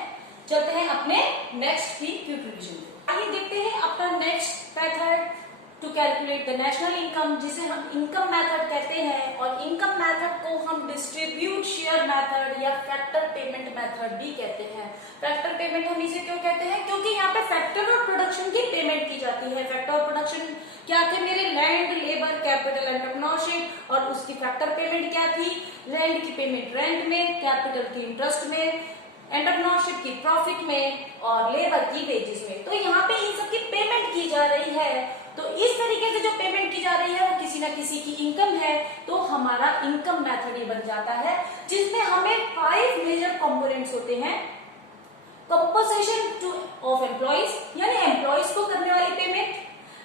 चलते हैं अपने नेक्स्ट क्विक रिवीजन पे। आइए देखते हैं अपना next method to calculate the national income, जिसे हम इनकम मेथड कहते हैं, और इनकम मेथड को हम डिस्ट्रीब्यूट शेयर मेथड या फैक्टर पेमेंट मेथड भी कहते हैं। फैक्टर पेमेंट हम इसे क्यों कहते हैं, क्योंकि यहाँ पे फैक्टर और प्रोडक्शन की पेमेंट की जाती है। फैक्टर और प्रोडक्शन क्या थे मेरे, लैंड, लेबर, कैपिटल, एंटरप्रेन्योरशिप, और उसकी फैक्टर पेमेंट क्या थी, लैंड की पेमेंट रेंट में, कैपिटल की इंटरेस्ट में, एंटरप्रेन्योरशिप की प्रॉफिट में, और लेबर की वेजेस में। तो यहाँ पे इन सबकी पेमेंट की जा रही है, तो इस तरीके से जो पेमेंट की जा रही है वो किसी ना किसी की इनकम है, तो हमारा इनकम मेथड ये बन जाता है, जिसमें हमें 5 मेजर कंपोनेंट्स होते हैं। कंपनसेशन टू ऑफ एम्प्लॉइज यानी एम्प्लॉइज को करने वाली पेमेंट,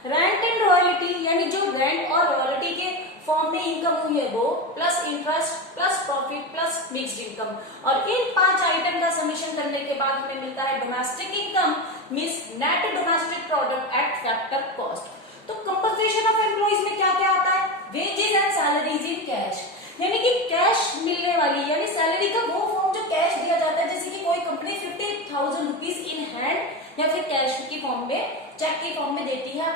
रेंट एंड रॉयल्टी यानी जो रेंट और रॉयल्टी के फॉर्म में इनकम हुई है वो, plus interest plus profit plus mixed income, और इन 5 आइटम का समीशन करने के बाद हमें मिलता है domestic income means net domestic product at factor cost. तो कंपनसेशन ऑफ एम्प्लॉइज में क्या क्या आता है, wages and salaries in cash, यानी कि कैश मिलने वाली यानी सैलरी का वो फॉर्म जो कैश दिया जाता है, जैसे कि कोई कंपनी 50,000 रुपीज इन हैंड या फिर कैश की फॉर्म में, चेक की फॉर्म में देती है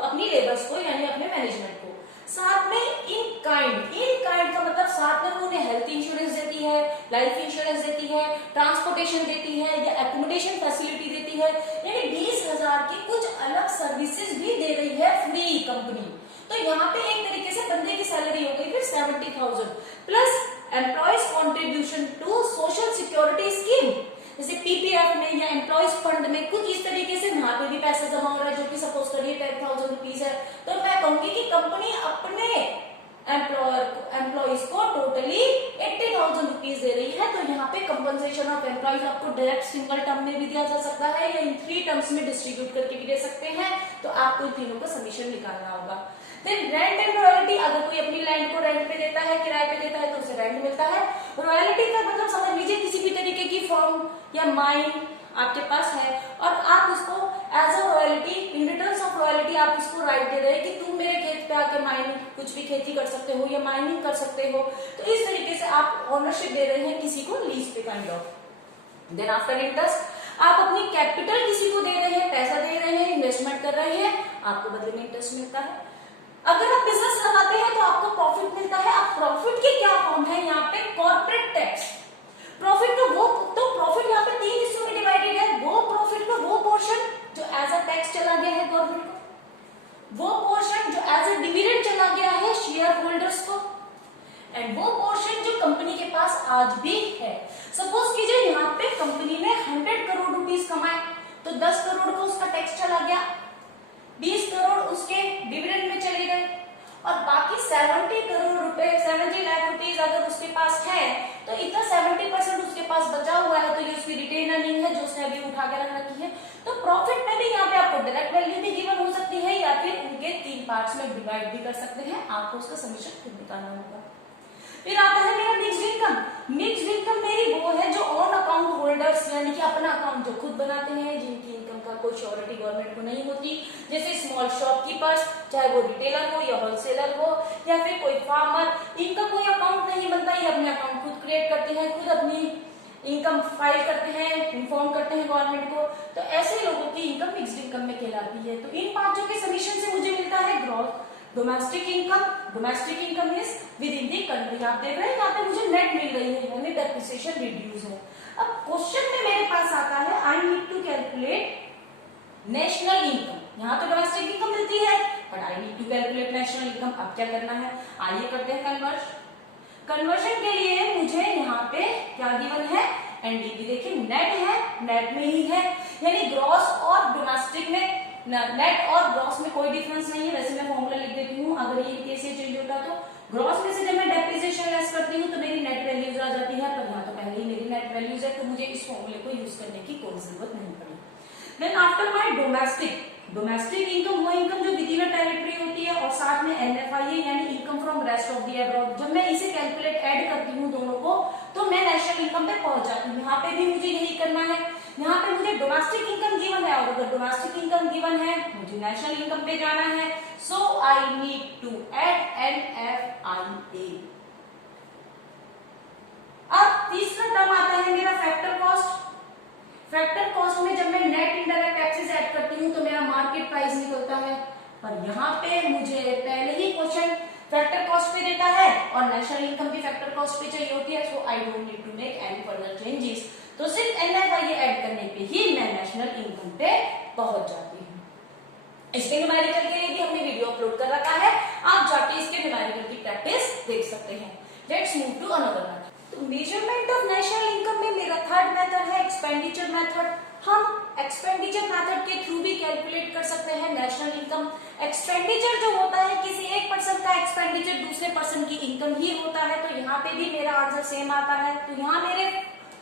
अपनी लेबर्स को यानी अपने मैनेजमेंट को। साथ में इन काइंड का मतलब साथ में उन्हें हेल्थ इंश्योरेंस देती है, लाइफ इंश्योरेंस देती है, ट्रांसपोर्टेशन देती है या एकोमोडेशन फैसिलिटी देती है, यानी 20,000 की कुछ अलग सर्विसेज भी दे रही है फ्री कंपनी। तो यहाँ पे एक तरीके से बंदे की सैलरी हो गई फिर 70,000 plus employees contribution to social security scheme, जैसे PPF में या एम्प्लॉयज फंड में कुछ इस तरीके से वहां पे भी पैसा जमा हो रहा है, जो कि सपोज करिए 10,000 रुपीज है, तो मैं कहूंगी कि कंपनी अपने एम्प्लॉयज को टोटली 80,000 रुपीज दे रही है। तो यहाँ पे कंपनसेशन ऑफ एम्प्लॉयज आपको डायरेक्ट सिंगल टर्म में भी दिया जा सकता है या इन 3 टर्म्स में डिस्ट्रीब्यूट करके भी दे सकते हैं, तो आपको इन तीनों का समीशन निकालना होगा। देन रेंट एंड रॉयल्टी, अगर कोई अपनी लैंड को रेंट पे देता है, किराए पे देता है, तो उसे रेंट मिलता है। रॉयल्टी का मतलब समझ लीजिए किसी भी तरीके की फॉर्म या माइन आपके पास है और आप उसको as a royalty, in return of royalty आप इसको राइट दे रहे हैं कि तुम मेरे खेत पे आके माइनिंग कुछ भी खेती कर सकते हो या माइनिंग कर सकते हो, तो इस तरीके से आप ओनरशिप दे रहे हैं किसी को लीज पे kind of. Then after interest, आप अपनी कैपिटल किसी को दे रहे हैं, पैसा दे रहे हैं, इन्वेस्टमेंट कर रहे हैं, आपको बदले में इंटरेस्ट मिलता है। अगर आप बिजनेस लगाते हैं तो आपको प्रॉफिट मिलता है। अब प्रॉफिट के क्या फॉर्म है यहाँ पे, कॉर्पोरेट टैक्स। प्रॉफिट का वो, तो प्रॉफिट यहाँ पे 3 हिस्सों में डिवाइडेड है। वो प्रॉफिट का वो पोर्शन जो एज अ टैक्स चला गया है गवर्नमेंट को, वो पोर्शन जो एज अ डिविडेंड चला गया है शेयर होल्डर्स को, एंड वो पोर्शन जो कंपनी के पास आज भी है। सपोज कीजिए यहाँ पे कंपनी ने 100 करोड़ रुपीस कमाए, तो 10 करोड़ का उसका टैक्स चला गया, 20 करोड़ उसके डिविडेंड में चले गए, और बाकी 70 करोड़ रुपए, 70 लाख रुपीस अगर उसके पास है, तो इतना 70% उसके पास बचा हुआ है, तो ये उसकी रिटेन अर्निंग है जो उसने अभी उठा के रख रखी है। तो प्रॉफिट में भी यहाँ पे आपको डायरेक्ट वैल्यू भी गिवन हो सकती है या फिर उनके 3 पार्ट्स में डिवाइड भी कर सकते हैं, आपको उसका समीशन खुद निकालना होगा। फिर आता है मेरा मिक्स्ड इनकम। मिक्स्ड इनकम मेरी वो है जो ऑन अकाउंट होल्डर्स यानी कि अपना अकाउंट जो खुद बनाते हैं, जिनकी इनकम का कोई श्योरिटी गवर्नमेंट को नहीं होती, जैसे स्मॉल शॉपकीपर्स, चाहे वो रिटेलर हो या होलसेलर हो या फिर कोई फार्मर, इनका कोई अकाउंट नहीं बनता, ये अपने अकाउंट खुद क्रिएट करते हैं, खुद अपनी इनकम फाइल करते हैं, इन्फॉर्म करते हैं गवर्नमेंट को, तो ऐसे लोगों की इनकम फिक्स्ड इनकम में कहलाती है। तो इन पांचों के समीशन से मुझे मिलता है gross domestic income. Domestic income is with in the country. आप देख रहे हैं यहाँ पे मुझे नेट मिल रही है, यानी डेप्रिसिएशन रिड्यूस है। अब क्वेश्चन में मेरे पास आता है I need to calculate national income. यहाँ तो डोमेस्टिक इनकम मिलती है, but I need to calculate national income. अब क्या करना है, आइए करते हैं कन्वर्शन के लिए मुझे यहाँ पे क्या गिवन है, एनडीबी। देखिए नेट है, नेट में ही है, यानी ग्रॉस और डोमेस्टिक में नेट और ग्रॉस में कोई डिफरेंस नहीं है। वैसे मैं फॉर्मूला लिख देती हूँ, अगर ये केस ये चेंज होता तो ग्रॉस में से जब मैं डेप्रिसिएशन लेस करती हूँ तो मेरी नेट वैल्यूज आ जाती है, पर यहाँ तो पहले ही मेरी नेट वैल्यूज है, तो मुझे इस फॉर्मूले को यूज करने की कोई जरूरत नहीं पड़ी। Then after my domestic income वो इनकम जो विद इन टेरिटरी होती है, और साथ में एनएफआई यानी income from rest of the abroad. जब मैं इसे कैलकुलेट ऐड करती हूँ दोनों को, तो मैं नेशनल इनकम पे पहुंच जाती हूँ। यहाँ पे भी मुझे यही करना है। यहाँ पे मुझे डोमेस्टिक इनकम गिवन है, और अगर डोमेस्टिक इनकम गिवन है मुझे नेशनल इनकम पे जाना है, so I need to add NFIA. अब तीसरा टर्म आता है मेरा फैक्टर कॉस्ट। फैक्टर कॉस्ट में जब मैं नेट इनडायरेक्ट टैक्सेस ऐड करती हूँ तो मेरा मार्केट प्राइस निकलता है, पर यहाँ पे मुझे पहले ही क्वेश्चन फैक्टर कॉस्ट पे देता है और नेशनल इनकम भी फैक्टर कॉस्ट पे चाहिए होती है, so I don't need to make any further changes. तो सिर्फ एनएफआईए ऐड करने पे ही मैं नेशनल इनकम पे पहुंच जाती हूँ। इसके न्यूमेरिकल के लिए भी हमने वीडियो अपलोड कर रखा है, आप जाके इसके न्यूमेरिकल की प्रैक्टिस देख सकते हैं। Let's move to another method. तो मेजरमेंट ऑफ नेशनल इनकम में मेरा थर्ड मेथड है एक्सपेंडिचर मेथड। हम एक्सपेंडिचर मेथड के थ्रू भी कैलकुलेट कर सकते हैं नेशनल इनकम। एक्सपेंडिचर जो होता है किसी एक पर्सन का एक्सपेंडिचर दूसरे पर्सन की इनकम ही होता है, तो यहाँ पे भी मेरा आंसर सेम आता है। तो यहाँ मेरे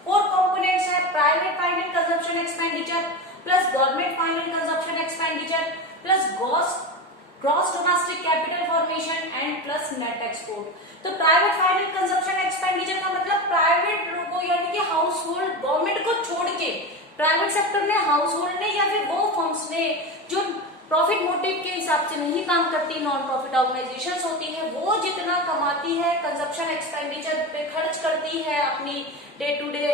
4 कंपोनेंट्स है, private final consumption expenditure plus government final consumption expenditure plus gross domestic capital formation and plus net export. तो प्राइवेट फाइनल कंजप्शन एक्सपेंडिचर का मतलब प्राइवेट लोगों यानी कि हाउस होल्ड, गवर्नमेंट को छोड़ के प्राइवेट सेक्टर ने, हाउस होल्ड ने या फिर वो फर्म्स ने जो प्रॉफिट मोटिव के हिसाब से नहीं काम करती, नॉन प्रॉफिट ऑर्गेनाइजेशंस होती है, वो जितना कमाती है कंजप्शन एक्सपेंडिचर पे खर्च करती है अपनी डे टू डे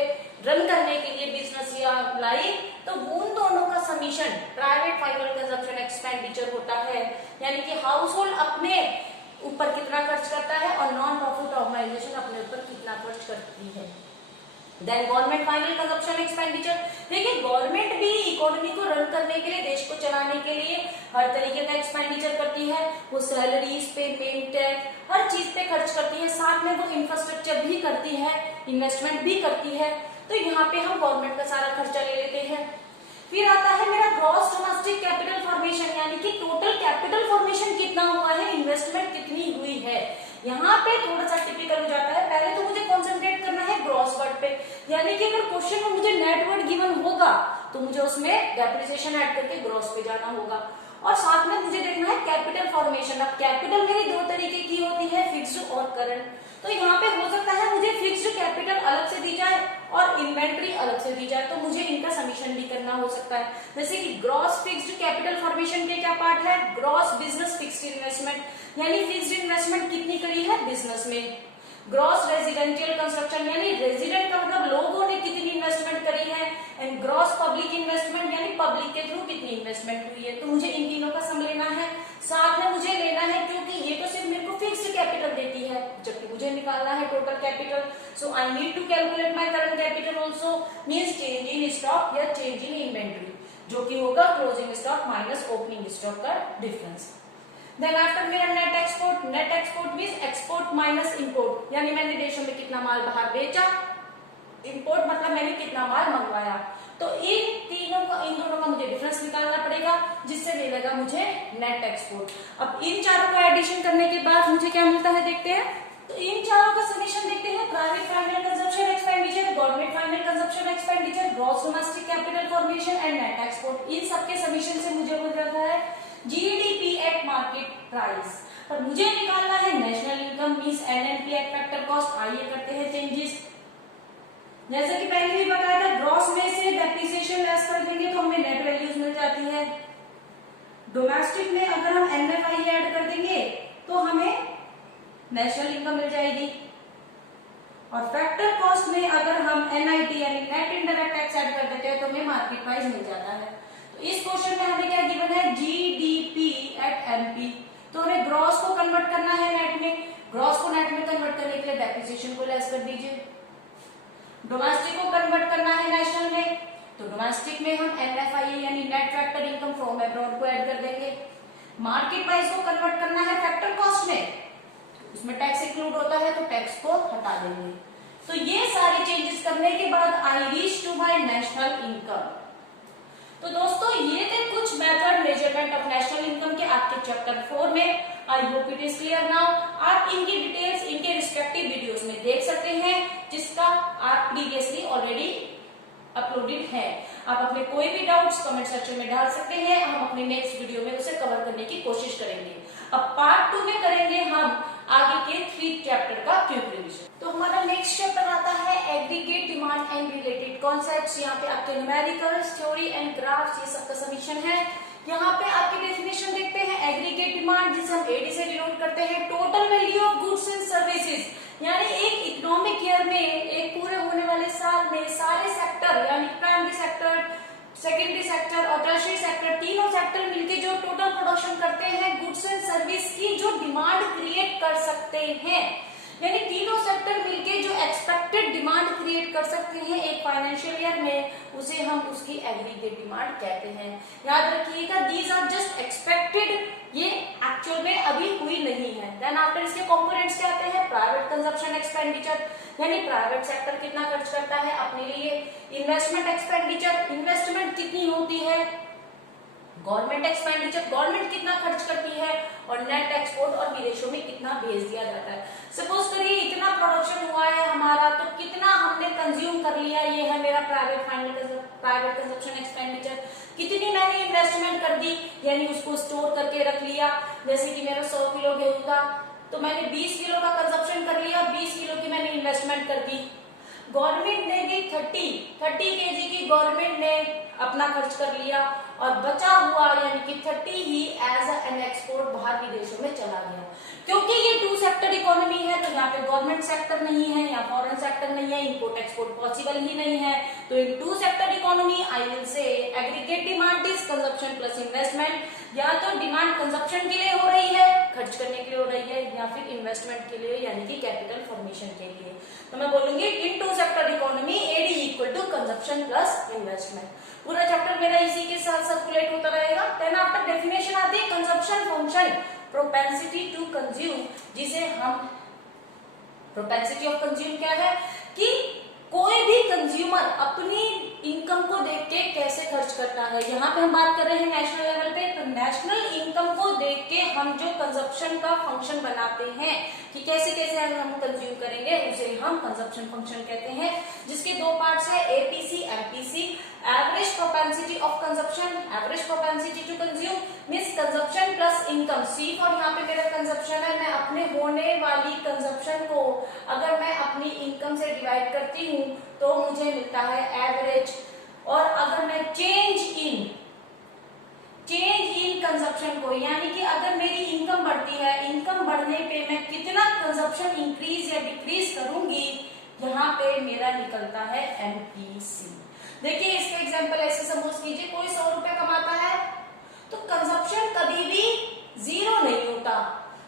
रन करने के लिए बिजनेस या लाइफ, तो उन दोनों का summation private final consumption expenditure होता है। यानी कि हाउस होल्ड अपने ऊपर कितना खर्च करता है और नॉन प्रॉफिट ऑर्गेनाइजेशन अपने ऊपर कितना खर्च करती है। Then government final consumption expenditure, देखिए गवर्नमेंट भी इकोनॉमी को रन करने के लिए, देश को चलाने के लिए हर तरीके का एक्सपेंडिचर करती है। वो सैलरीज पे, पेमेंट, हर चीज पे खर्च करती है, साथ में वो इंफ्रास्ट्रक्चर भी करती है, इन्वेस्टमेंट भी करती है। तो यहाँ पे हम गवर्नमेंट का सारा खर्चा ले लेते हैं। फिर आता है मेरा ग्रॉस डोमेस्टिक कैपिटल फॉर्मेशन, यानी कि टोटल कैपिटल फॉर्मेशन कितना हुआ है, इन्वेस्टमेंट कितनी हुई है। यहाँ पे थोड़ा सा टिपिकल हो जाता है, पहले तो मुझे कॉन्सेंट्रेट करना है ग्रॉस वर्ड पे, यानी कि अगर क्वेश्चन में मुझे नेट वर्ड गिवन होगा तो मुझे उसमें डेप्रिसिएशन ऐड करके ग्रॉस पे जाना होगा, और साथ में मुझे देखना है कैपिटल फॉर्मेशन। अब कैपिटल मेरी 2 तरीके की होती है, फिक्स्ड और करंट। तो यहाँ पे हो सकता है मुझे फिक्स्ड कैपिटल अलग से दी जाए और इन्वेंट्री अलग से दी जाए, तो मुझे इनका समीशन भी करना हो सकता है। जैसे कि ग्रॉस फिक्स्ड कैपिटल फॉर्मेशन के क्या पार्ट है, ग्रॉस बिजनेस फिक्स्ड इन्वेस्टमेंट, यानी फिक्स्ड इन्वेस्टमेंट कितनी करी है बिजनेस में। ग्रॉस रेजिडेंशियल कंस्ट्रक्शन, यानी रेजिडेंट का मतलब लोगों ने कितनी इन्वेस्टमेंट करी है, एंड ग्रॉस पब्लिक इन्वेस्टमेंट यानी पब्लिक के थ्रू कितनी इन्वेस्टमेंट हुई है। तो मुझे इन तीनों का सम लेना है, साथ में मुझे लेना है, क्योंकि ये तो सिर्फ मेरे को फिक्स्ड कैपिटल देती है, जबकि मुझे निकालना है total capital. So I need to calculate my current capital also, means change in stock या चेंज इन इन्वेंटरी, जो कि होगा closing stock minus opening stock का डिफरेंस। देन आफ्टर मेरा net export, net export means export minus import, यानी मैंने देशों में कितना माल बाहर बेचा, इंपोर्ट मतलब मैंने कितना माल मंगवाया। तो इन दोनों का मुझे डिफरेंस निकालना पड़ेगा, जिससे मिलेगा मुझे नेट एक्सपोर्ट। अब इन चारों का एडिशन करने के बाद मुझे क्या मिलता है देखते हैं। तो इन चारों का समीशन देखते हैं, private final consumption expenditure, government final consumption expenditure, gross domestic capital formation and net export. इन सबके समीशन से मुझे मिल रहा है जीडीपी एट मार्केट प्राइस, पर मुझे निकालना है national income means NNP eight factor cost. आइए करते हैं चेंजेस। जैसे कि पहले भी बताया था, ग्रॉस में से डेप्रिसिएशन लेस कर देंगे तो हमें नेट वैल्यूज मिल जाती है। डोमेस्टिक में अगर हम एनएफआई ऐड कर देंगे तो हमें नेशनल इनकम मिल जाएगी। और फैक्टर कॉस्ट में अगर हम NIT यानी नेट इंडायरेक्ट टैक्स ऐड कर देते हैं तो हमें मार्केट प्राइस मिल जाता है। तो इस क्वेश्चन में हमें क्या गिवन है, GDP एट MP। तो हमें ग्रॉस को कन्वर्ट करना है नेट में, ग्रॉस को नेट में कन्वर्ट करने के लिए डेप्रिसिएशन को लेस कर दीजिए। डोमेस्टिक को कन्वर्ट करना है नेशनल में, तो डोमेस्टिक में हम NFIA यानी net factor income from abroad को ऐड कर देंगे। मार्केट प्राइस को कन्वर्ट करना है फैक्टर कॉस्ट में, उसमें टैक्स इंक्लूड होता है तो टैक्स को हटा देंगे। तो ये सारी चेंजेस करने के बाद I reach to my national income. तो दोस्तों ये थे कुछ method measurement of national income के आपके चैप्टर 4 में। I hope it is clear now. आप इनकी डिटेल्स इनके रिस्पेक्टिव वीडियोस में देख सकते हैं, जिसका आप प्रीवियसली ऑलरेडी अपलोडेड है। आप अपने कोई भी डाउट्स कमेंट सेक्शन में डाल सकते हैं, हम अपने नेक्स्ट वीडियो में उसे कवर करने की कोशिश करेंगे। अब पार्ट 2 में करेंगे हम आगे के 3 चैप्टर का क्विक रिवीजन। तो हमारा नेक्स्ट चैप्टर आता है aggregate demand and related concepts. यहाँ पे आपके न्यूमेरिकल्स, थ्योरी एंड ग्राफ्स ये सबका समीक्षण है। यहाँ पे आपकी डेफिनेशन देखते हैं। एग्रीगेट डिमांड जिसे हम AD से डिनोट करते हैं, total value of goods and services, यानी एक इकोनॉमिक ईयर में, एक पूरे होने वाले साल में सारे सेक्टर यानी प्राइमरी सेक्टर, सेकेंडरी सेक्टर और टर्शियरी सेक्टर, तीनों सेक्टर मिलके जो टोटल प्रोडक्शन करते हैं गुड्स एंड सर्विस की, जो डिमांड क्रिएट कर सकते हैं, यानी तीनों सेक्टर मिलके जो एक्सपेक्टेड डिमांड क्रिएट कर सकते हैं एक फाइनेंशियल ईयर में, उसे हम उसकी एग्रीगेट डिमांड कहते हैं। याद रखिएगा, दीज आर जस्ट एक्सपेक्टेड, ये एक्चुअल में अभी हुई नहीं है। देन आफ्टर इसके कंपोनेंट्स क्या आते हैं, प्राइवेट कंजप्शन एक्सपेंडिचर, यानी प्राइवेट सेक्टर कितना खर्च करता है अपने लिए। इन्वेस्टमेंट एक्सपेंडिचर, इन्वेस्टमेंट कितनी होती है। गवर्नमेंट एक्सपेंडिचर, गवर्नमेंट कितना खर्च करती है। और नेट एक्सपोर्ट और विदेशों में कितना भेज दिया जाता है। सपोज करिए इतना प्रोडक्शन हुआ है हमारा, तो कितना हमने कंज्यूम कर लिया, ये है मेरा प्राइवेट कंजप्शन एक्सपेंडिचर। कितनी मैंने इन्वेस्टमेंट कर दी, यानी उसको स्टोर करके रख लिया। जैसे कि मेरा 100 किलो गेहूं था, तो मैंने 20 किलो का कंजप्शन कर लिया, 20 किलो की मैंने इन्वेस्टमेंट कर दी। गवर्नमेंट ने भी 30 केजी की गवर्नमेंट ने अपना खर्च कर लिया, और बचा हुआ यानी कि 30 ही एज एन एक्सपोर्ट बाहर विदेशों में चला गया। क्योंकि ये 2 सेक्टर इकोनॉमी है, तो यहाँ पे गवर्नमेंट सेक्टर नहीं है, यहाँ फॉरेन सेक्टर नहीं है, इंपोर्ट एक्सपोर्ट पॉसिबल ही नहीं है। तो इन 2 sector economy I will say aggregate demand is consumption plus investment. या तो डिमांड कंजप्शन के लिए हो रही है, खर्च करने के लिए हो रही है, या फिर इन्वेस्टमेंट के लिए यानी कि कैपिटल फॉर्मेशन के लिए। तो मैं बोलूंगी in 2 sector economy AD equal to consumption plus investment. पूरा चैप्टर मेरा इसी के साथ सर्कुलेट होता रहेगा। देन आफ्टर डेफिनेशन आती है consumption function, propensity to consume, जिसे हम प्रोपेंसिटी ऑफ कंज्यूम क्या है कि कोई भी कंज्यूमर अपनी इनकम को देख के कैसे खर्च करता है। यहाँ पे हम बात कर रहे हैं नेशनल लेवल पे, तो नेशनल इनकम को देख के हम जो कंजप्शन का फंक्शन बनाते हैं कि कैसे कैसे हम कंज्यूम करेंगे, उसे हम कंजप्शन फंक्शन कहते हैं, जिसके 2 पार्ट्स है APC MPC। Average propensity of consumption, average propensity to consume means consumption plus income. C और यहाँ पे मेरा कंजप्शन है, मैं अपने होने वाली कंजप्शन को अगर मैं अपनी इनकम से डिवाइड करती हूँ तो मुझे मिलता है एवरेज। और अगर मैं चेंज इन कंजप्शन को, यानी कि अगर मेरी इनकम बढ़ती है, इनकम बढ़ने पे मैं कितना कंजप्शन इंक्रीज या डिक्रीज करूंगी, यहाँ पे मेरा निकलता है MPC। देखिए इसका एग्जांपल ऐसे सपोज कीजिए, कोई 100 रुपए कमाता है, तो कंजप्शन कभी भी 0 नहीं होता,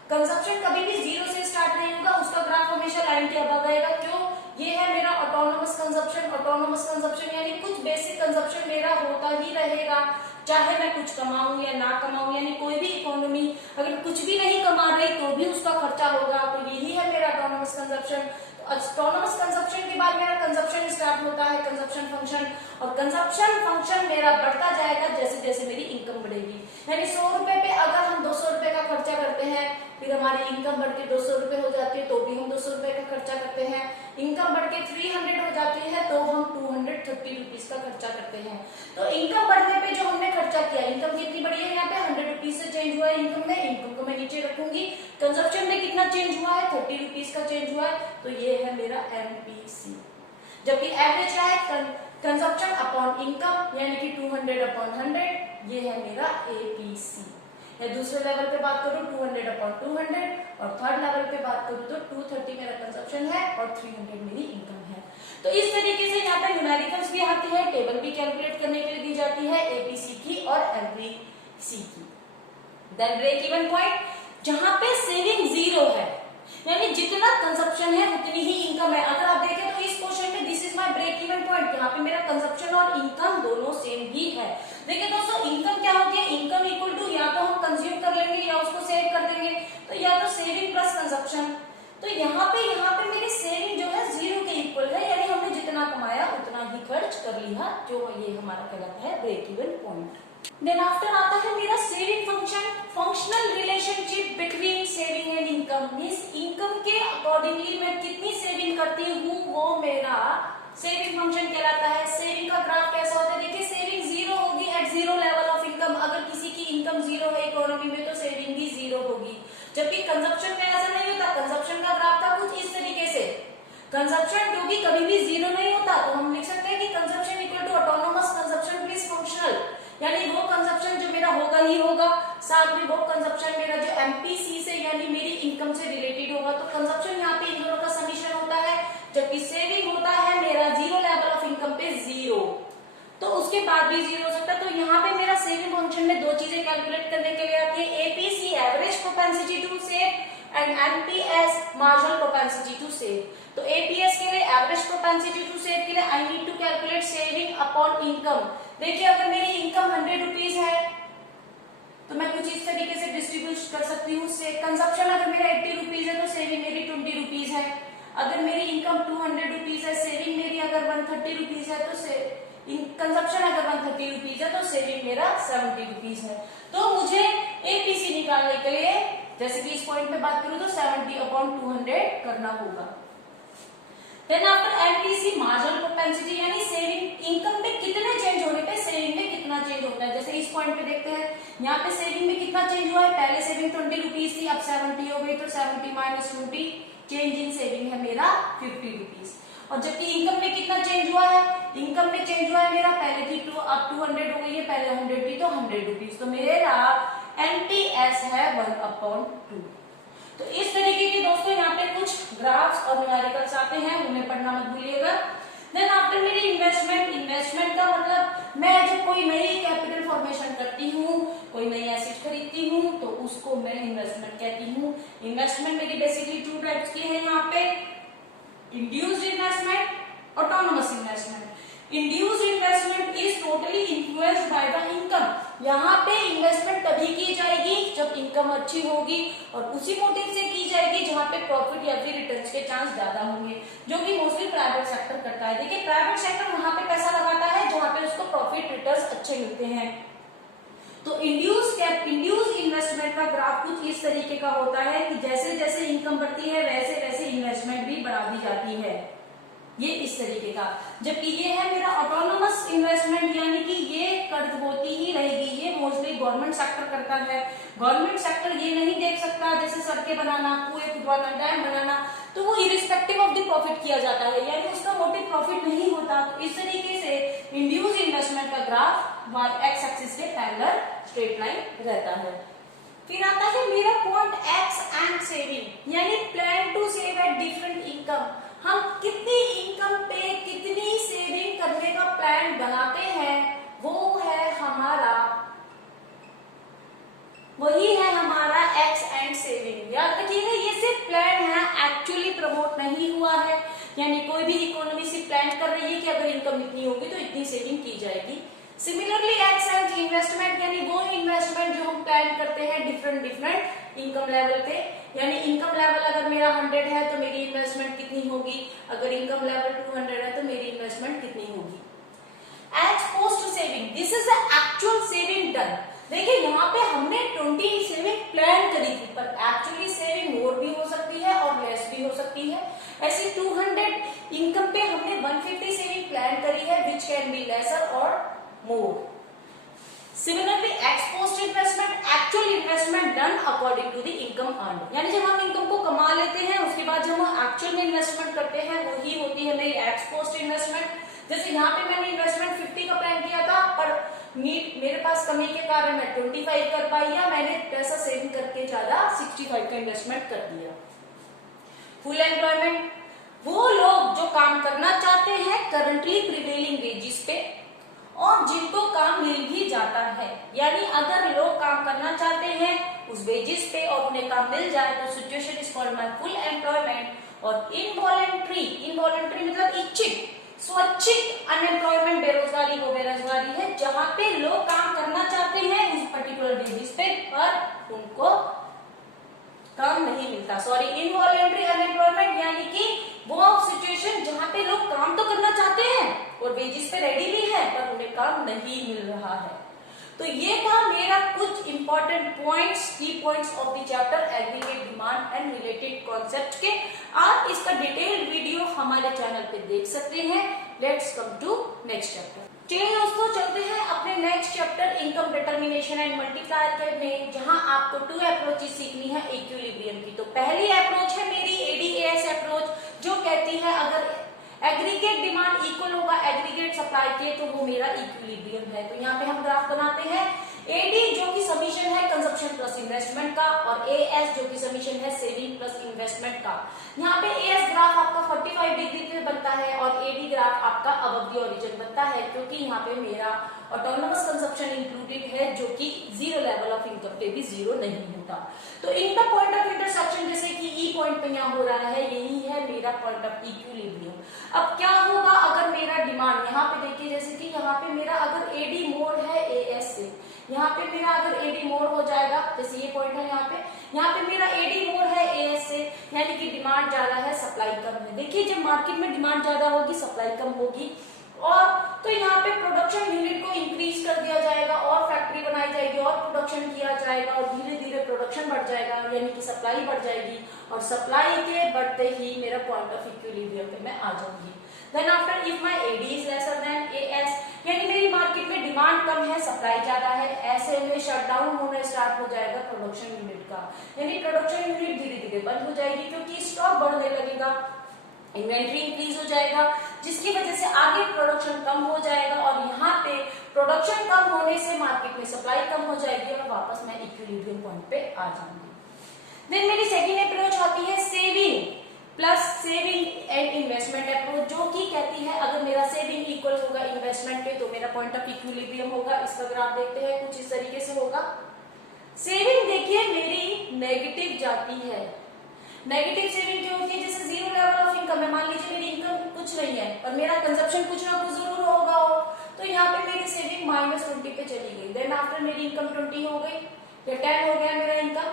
कंजप्शन कभी भी 0 से स्टार्ट नहीं होगा, उसका ग्राफ हमेशा लाइन के अबव रहेगा। क्यों? ये है मेरा ऑटोनोमस कंजप्शन। ऑटोनोमस कंजप्शन यानी कुछ बेसिक कंजप्शन मेरा होता ही रहेगा, चाहे मैं कुछ कमाऊं या ना कमाऊं। यानी कोई भी इकोनॉमी अगर कुछ भी नहीं कमा रही तो भी उसका खर्चा होगा, तो यही है मेरा ऑटोनोमस कंजप्शन। ऑटोनोमस कंजप्शन के बाद मेरा कंजप्शन स्टार्ट होता है, कंजप्शन फंक्शन, और कंजप्शन फंक्शन मेरा बढ़ता जाएगा जैसे जैसे मेरी इनकम बढ़ेगी। यानी 100 रुपए पे अगर हम 200 रुपए का खर्चा करते हैं, फिर हमारी इनकम बढ़ के 200 रुपए हो जाती है तो भी हम 200 रुपए का खर्चा करते हैं। इनकम बढ़ के 300 हो जाती है तो हम 230 रुपीज का खर्चा करते हैं। तो इनकम बढ़ने पे जो हमने खर्चा किया, इनकम कितनी बढ़ी है, यहाँ पे 100 रुपीज से चेंज हुआ है इनकम में, इनकम को मैं नीचे रखूंगी। कंजप्शन में कितना चेंज हुआ है, 30 रुपीज का चेंज हुआ है, तो ये है मेरा MPC। जबकि एवरेज क्या है, कंजप्शन अपॉन इनकम, यानी कि 200 अपॉन 100, ये है मेरा APC। या दूसरे लेवल पे बात करूँ 200 अपॉन 200 और थर्ड लेवल पे बात करूँ तो 230 मेरा कंजप्शन है और 300 मेरी इनकम है। तो इस तरीके से यहाँ पे न्यूमेरिकल्स भी आती है, टेबल भी कैलकुलेट करने के लिए दी जाती है एबीसी की और एमबीसी की। देन ब्रेक इवन पॉइंट, जहां पे सेविंग जीरो है, यानी जितना कंजप्शन है उतनी ही इनकम है। अगर आप देखें तो इस क्वेश्चन में this is my break even point, यहाँ पे मेरा कंजप्शन और इनकम दोनों सेम ही है। देखिए दोस्तों, इनकम क्या होती है, इनकम इक्वल टू या तो हम कंज्यूम कर लेंगे या उसको सेव कर देंगे, तो या तो सेविंग प्लस कंजप्शन। तो यहाँ पे मेरी सेविंग जो है जीरो के इक्वल है, यानी हमने जितना कमाया उतना ही खर्च कर लिया, जो ये हमारा कहलाता है break even point. Then after आता है मेरा saving function, functional relationship between saving and income. Means income के अकॉर्डिंगली मैं कितनी सेविंग करती हूँ वो मेरा सेविंग फंक्शन कहलाता है। सेविंग का ग्राफ कैसा होता है, देखिए सेविंग जीरो होगी at zero level of income. अगर किसी की इनकम जीरो है इकोनॉमी में तो सेविंग भी जीरो होगी, जबकि कंजप्शन में ऐसा नहीं होता। कंजप्शन का ग्राफ था कुछ इस तरीके से, कंजप्शन क्योंकि कभी भी जीरो नहीं होता, तो हम लिख सकते हैं कि consumption equal to autonomous consumption plus functional, यानी वो कंजप्शन जो मेरा होगा ही होगा, साथ में वो कंजप्शन मेरा जो एमपीसी से यानी मेरी इनकम से रिलेटेड होगा। तो कंजप्शन यहाँ पे इन दोनों का समीशन होता है, जबकि सेविंग होता है मेरा जीरो लेवल ऑफ इनकम पे जीरो, तो उसके बाद भी जीरो हो सकता है। तो यहाँ पे मेरा सेविंग फंक्शन में दो चीजें कैलकुलेट करने के लिए आती है, APC average propensity to save and MPS marginal propensity to save. तो एपीएस के लिए एवरेज प्रोपेंसिटी टू सेव के लिए I need to calculate saving upon income. देखिए अगर मेरी इनकम 100 रुपीज है तो मैं कुछ इस तरीके से डिस्ट्रीब्यूट कर सकती हूँ। कंजप्शन अगर मेरा 80 रुपीज है तो सेविंग मेरी 20 रुपीज है। अगर मेरी इनकम 200 रुपीज है, सेविंग मेरी अगर 130 रुपीज है, तो कंजप्शन अगर 130 रुपीज है तो सेविंग मेरा 70 रुपीज है। तो मुझे एपीसी निकालने के लिए जैसे कि इस पॉइंट पे बात करूं तो 70 अपॉन 200 करना होगा। Then after MPC marginal propensity, यानी सेविंग इनकम में कितने चेंज होने पे सेविंग में कितना चेंज होता है। जैसे इस पॉइंट पे देखते हैं, यहाँ पे सेविंग में कितना चेंज हुआ है, पहले सेविंग 20 रुपीज थी, अब 70 हो गई, तो 70 माइनस 20 चेंज इन सेविंग है मेरा 50 रुपीज। और जबकि इनकम में कितना चेंज हुआ है, इनकम में चेंज हुआ है मेरा, पहले थी 2 अब 200 हो गई है, पहले 100 थी तो 100 रुपीज, तो मेरा एमटीएस है 1/2। तो इस तरीके के दोस्तों यहाँ पे कुछ ग्राफ्स और न्यूमेरिकल्स आते हैं, उन्हें पढ़ना मत भूलिएगा। देन आफ्टर मेरी इन्वेस्टमेंट, इन्वेस्टमेंट का मतलब मैं जब कोई नई कैपिटल फॉर्मेशन करती हूँ, कोई नई एसेट खरीदती हूँ, तो उसको मैं इन्वेस्टमेंट कहती हूँ। इन्वेस्टमेंट मेरी बेसिकली 2 टाइप्स की है यहाँ पे, induced investment, autonomous investment. Induced investment is totally influenced by the income. यहाँ पे इन्वेस्टमेंट तभी की जाएगी जब इनकम अच्छी होगी, और उसी मोटिव से की जाएगी जहाँ पे प्रॉफिट या फिर रिटर्न्स के चांस ज्यादा होंगे, जो कि मोस्टली प्राइवेट सेक्टर करता है। देखिए प्राइवेट सेक्टर वहां पे पैसा लगाता है जहाँ पे उसको प्रॉफिट रिटर्न्स अच्छे मिलते हैं। तो इंड्यूस्ड इन्वेस्टमेंट का ग्राफ कुछ इस तरीके का होता है कि जैसे जैसे इनकम बढ़ती है वैसे वैसे इन्वेस्टमेंट भी बढ़ा दी जाती है, ये इस तरीके का। जबकि ये है मेरा ऑटोनोमस इन्वेस्टमेंट, यानी कि ये कर्ज होती ही रहेगी, ये मोस्टली गवर्नमेंट सेक्टर करता है। गवर्नमेंट सेक्टर ये नहीं देख सकता, जैसे सड़कें बनाना, कुएं खुदवाना, डैम बनाना, तो वो इरिस्पेक्टिव ऑफ द प्रॉफिट किया जाता है, यानी उसका मोटिव प्रॉफिट नहीं होता। तो इस तरीके से इंड्यूस्ड इन्वेस्टमेंट का ग्राफ एक्स एक्सिस के पैरेलल स्ट्रेट लाइन रहता है। फिर आता है मेरा पॉइंट एक्स एंड सेविंग, यानी plan to save at different income. हम कितनी इनकम पे कितनी सेविंग करने का प्लान बनाते हैं, वो है हमारा, वही है हमारा एक्स एंड सेविंग। याद रखिएगा ये सिर्फ प्लान है, एक्चुअली प्रमोट नहीं हुआ है, यानी कोई भी इकोनॉमी से प्लान कर रही है कि अगर इनकम इतनी होगी तो इतनी सेविंग की जाएगी। सिमिलरली एक्स एंड इन्वेस्टमेंट, यानी वो इन्वेस्टमेंट जो हम प्लान करते हैं डिफरेंट इनकम लेवल पे, यानी इनकम लेवल अगर मेरा 100 है तो मेरी इन्वेस्टमेंट कितनी होगी, अगर इनकम लेवल 200 है तो मेरी इन्वेस्टमेंट कितनी होगी। Ex post saving, this is the actual saving done. देखिए यहाँ पे हमने 20 सेविंग प्लान करी थी, पर एक्चुअली सेविंग मोर भी हो सकती है और लेस भी हो सकती है। ऐसे 200 इनकम पे हमने 150 सेविंग प्लान करी है, विच कैन बी लेसर और more. Similarly, ex post investment, actual investment done according to the income earned. यानी जब हम इनकम को कमा लेते हैं उसके बाद जब हम एक्चुअल में इन्वेस्टमेंट करते हैं वही होती है मेरी एक्स पोस्ट इन्वेस्टमेंट। जैसे यहाँ पे मैंने इन्वेस्टमेंट 50 का प्लान किया था, पर मेरे पास कमी के कारण मैं 25 कर पाई या मैंने पैसा सेविंग करके ज्यादा 65 का इन्वेस्टमेंट कर दिया। फुल एम्प्लॉयमेंट, वो लोग जो काम करना चाहते हैं करंटली प्रिवेलिंग वेजेस पे और जिनको काम मिल भी जाता है, यानी अगर लोग काम करना चाहते हैं उस वेजेस पे और उन्हें काम मिल जाए तो situation is called my full employment. और इनवॉलेंट्री मतलब इच्छित स्वैच्छिक अनएम्प्लॉयमेंट, बेरोजगारी वो बेरोजगारी है जहां पे लोग काम करना चाहते हैं उस पर्टिकुलर बेसिस पे पर उनको काम नहीं मिलता। सॉरी, इनवॉलेंट्री अनएम्प्लॉयमेंट यानी कि वो सिचुएशन जहां पे लोग काम तो करना चाहते हैं और वेजेस पे रेडी भी है पर उन्हें काम नहीं मिल रहा है। तो ये था मेरा कुछ इंपॉर्टेंट पॉइंट्स, की points of the chapter aggregate demand and related concept के। आप इसका डिटेल वीडियो हमारे चैनल पे देख सकते हैं। Let's come to next chapter. चलिए दोस्तों, चलते हैं अपने next chapter income determination and multiplier में, जहां आपको 2 अप्रोचेस सीखनी है इक्विलिब्रियम की। तो पहली अप्रोच है मेरी एडीएएस अप्रोच, जो कहती है अगर एग्रीगेट डिमांड इक्वल होगा एग्रीगेट सप्लाई के तो वो मेरा इक्विलिब्रियम है। तो यहाँ पे हम ग्राफ बनाते हैं। एडी जो कि समीशन है कंजप्शन प्लस इन्वेस्टमेंट का और एएस जो कि समीशन है सेविंग प्लस इन्वेस्टमेंट का। यहाँ पे एएस ग्राफ आपका 45 डिग्री पे बनता है और एडी ग्राफ आपका अबव द ओरिजिन बनता है, क्योंकि यहाँ पे मेरा ऑटोनोमस कंजप्शन इंक्लूडेड है जो कि जीरो लेवल ऑफ इनकम पे भी जीरो नहीं होता। तो इनका पॉइंट ऑफ इंटरसेक्शन जैसे कि ई पॉइंट पे यहाँ हो रहा है, यही है मेरा पॉइंट ऑफ इक्विलिब्रियम। अब क्या होगा अगर मेरा डिमांड, यहाँ पे देखिए जैसे कि यहाँ पे मेरा अगर एडी मोर है एएस से, यहाँ पे मेरा अगर एडी मोर हो जाएगा, जैसे ये पॉइंट है यहाँ पे मेरा एडी मोर है एएस से, यानी कि डिमांड ज्यादा है सप्लाई कम है। देखिए जब मार्केट में डिमांड ज्यादा होगी सप्लाई कम होगी, और तो यहाँ पे प्रोडक्शन यूनिट को इंक्रीज कर दिया जाएगा और फैक्ट्री बनाई जाएगी और प्रोडक्शन किया जाएगा और धीरे धीरे प्रोडक्शन बढ़ जाएगा, यानी कि सप्लाई बढ़ जाएगी और सप्लाई के बढ़ते ही मेरा पॉइंट ऑफ इक्विलिब्रियम पे मैं आ जाऊंगी। Then after if my AD is lesser than AS, यानी मेरी मार्केट में डिमांड कम है सप्लाई ज्यादा है, ऐसे में शटडाउन होना स्टार्ट हो जाएगा प्रोडक्शन यूनिट का, यानी प्रोडक्शन यूनिट धीरे धीरे बंद हो जाएगी क्योंकि स्टॉक बढ़ने लगेगा, इन्वेंट्री इंक्रीज हो जाएगा, जिसकी वजह से आगे प्रोडक्शन कम हो जाएगा और यहाँ पे प्रोडक्शन कम होने से मार्केट में सप्लाई कम हो जाएगी और वापस मैं इक्विलिब्रियम पॉइंट पे आ जाऊंगी। देन मेरी सेकंड अप्रोच आती है saving plus saving and investment approach, जो कि कहती है अगर मेरा सेविंग इक्वल होगा इन्वेस्टमेंट पे तो मेरा पॉइंट ऑफ इक्विलिब्रियम होगा। इसका ग्राफ देखते हैं, कुछ इस तरीके से होगा। सेविंग देखिए मेरी नेगेटिव जाती है, नेगेटिव सेविंग क्यों होती है, जैसे जीरो लेवल ऑफ इनकम है, मान लीजिए मेरी इनकम कुछ नहीं है और मेरा कंजप्शन कुछ ना कुछ जरूर होगा तो यहाँ पे मेरी सेविंग -20 पे चली गई। देन आफ्टर मेरी इनकम 20 हो गई या 10 हो गया मेरा इनकम,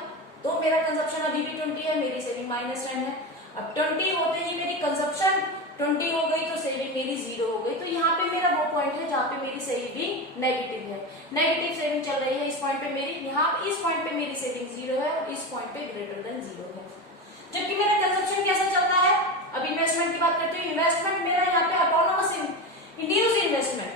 तो मेरा कंजप्शन अभी भी 20 है, मेरी सेविंग -10 है। अब 20 होते ही मेरी कंजप्शन 20 हो गई तो सेविंग मेरी 0 हो गई। तो यहाँ पे मेरा वो पॉइंट है जहाँ पे मेरी सेविंग नेगेटिव है, नेगेटिव सेविंग चल रही है इस पॉइंट पे मेरी, यहाँ इस पॉइंट पे मेरी सेविंग 0 है और इस पॉइंट पे ग्रेटर देन 0 है। जबकि मेरा कंजप्शन कैसा चलता है, अब इन्वेस्टमेंट की बात करते हैं। इन्वेस्टमेंट मेरा यहाँ पे ऑटोनोमस इंड्यूस इन्वेस्टमेंट,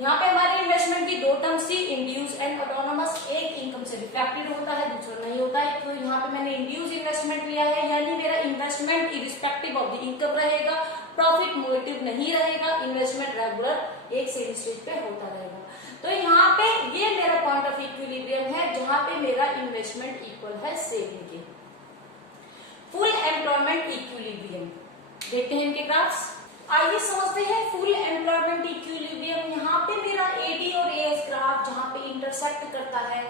यहाँ पे हमारे इन्वेस्टमेंट की दो टर्म्स थी, इंड्यूस एंड ऑटोनोमस। एक इनकम से रिफ्लेक्टेड होता है, दूसरा नहीं होता है। तो यहाँ पे मैंने इंड्यूस इन्वेस्टमेंट लिया है, यानी मेरा investment irrespective of the income रहेगा, प्रॉफिट मोटिव नहीं रहेगा, इन्वेस्टमेंट रेगुलर एक सेम स्टेज पे होता रहेगा। तो यहाँ पे ये मेरा पॉइंट ऑफ इक्विलिब्रियम है जहां पे मेरा इन्वेस्टमेंट इक्वल है सेविंग के। फुल एम्प्लॉयमेंट इक्विलिब्रियम देखते हैं इनके ग्राफ्स। आइए समझते हैं फुल एम्प्लॉयमेंट इक्विलिब्रियम। यहाँ पे मेरा एडी और एएस ग्राफ जहां पे इंटरसेक्ट करता है,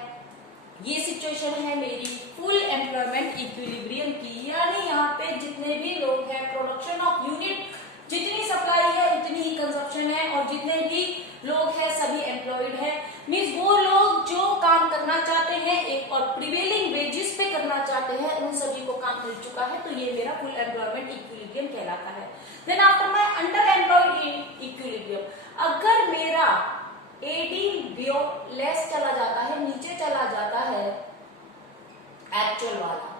ये सिचुएशन है मेरी फुल एम्प्लॉयमेंट इक्विलिब्रियम की, यानी यहाँ पे जितने भी लोग हैं, प्रोडक्शन ऑफ यूनिट जितनी सप्लाई है उतनी ही कंजप्शन है और जितने भी लोग हैं सभी एम्प्लॉयड है। मींस वो लोग जो काम करना चाहते हैं एक और प्रिवेलिंग वेजेस पे करना चाहते हैं, उन सभी को काम मिल चुका है, तो ये मेरा फुल एम्प्लॉयमेंट इक्विलिब्रियम कहलाता है। Then after my under employed equilibrium, अगर मेरा एडी बियो लेस चला जाता है, नीचे चला जाता है एक्चुअल वाला,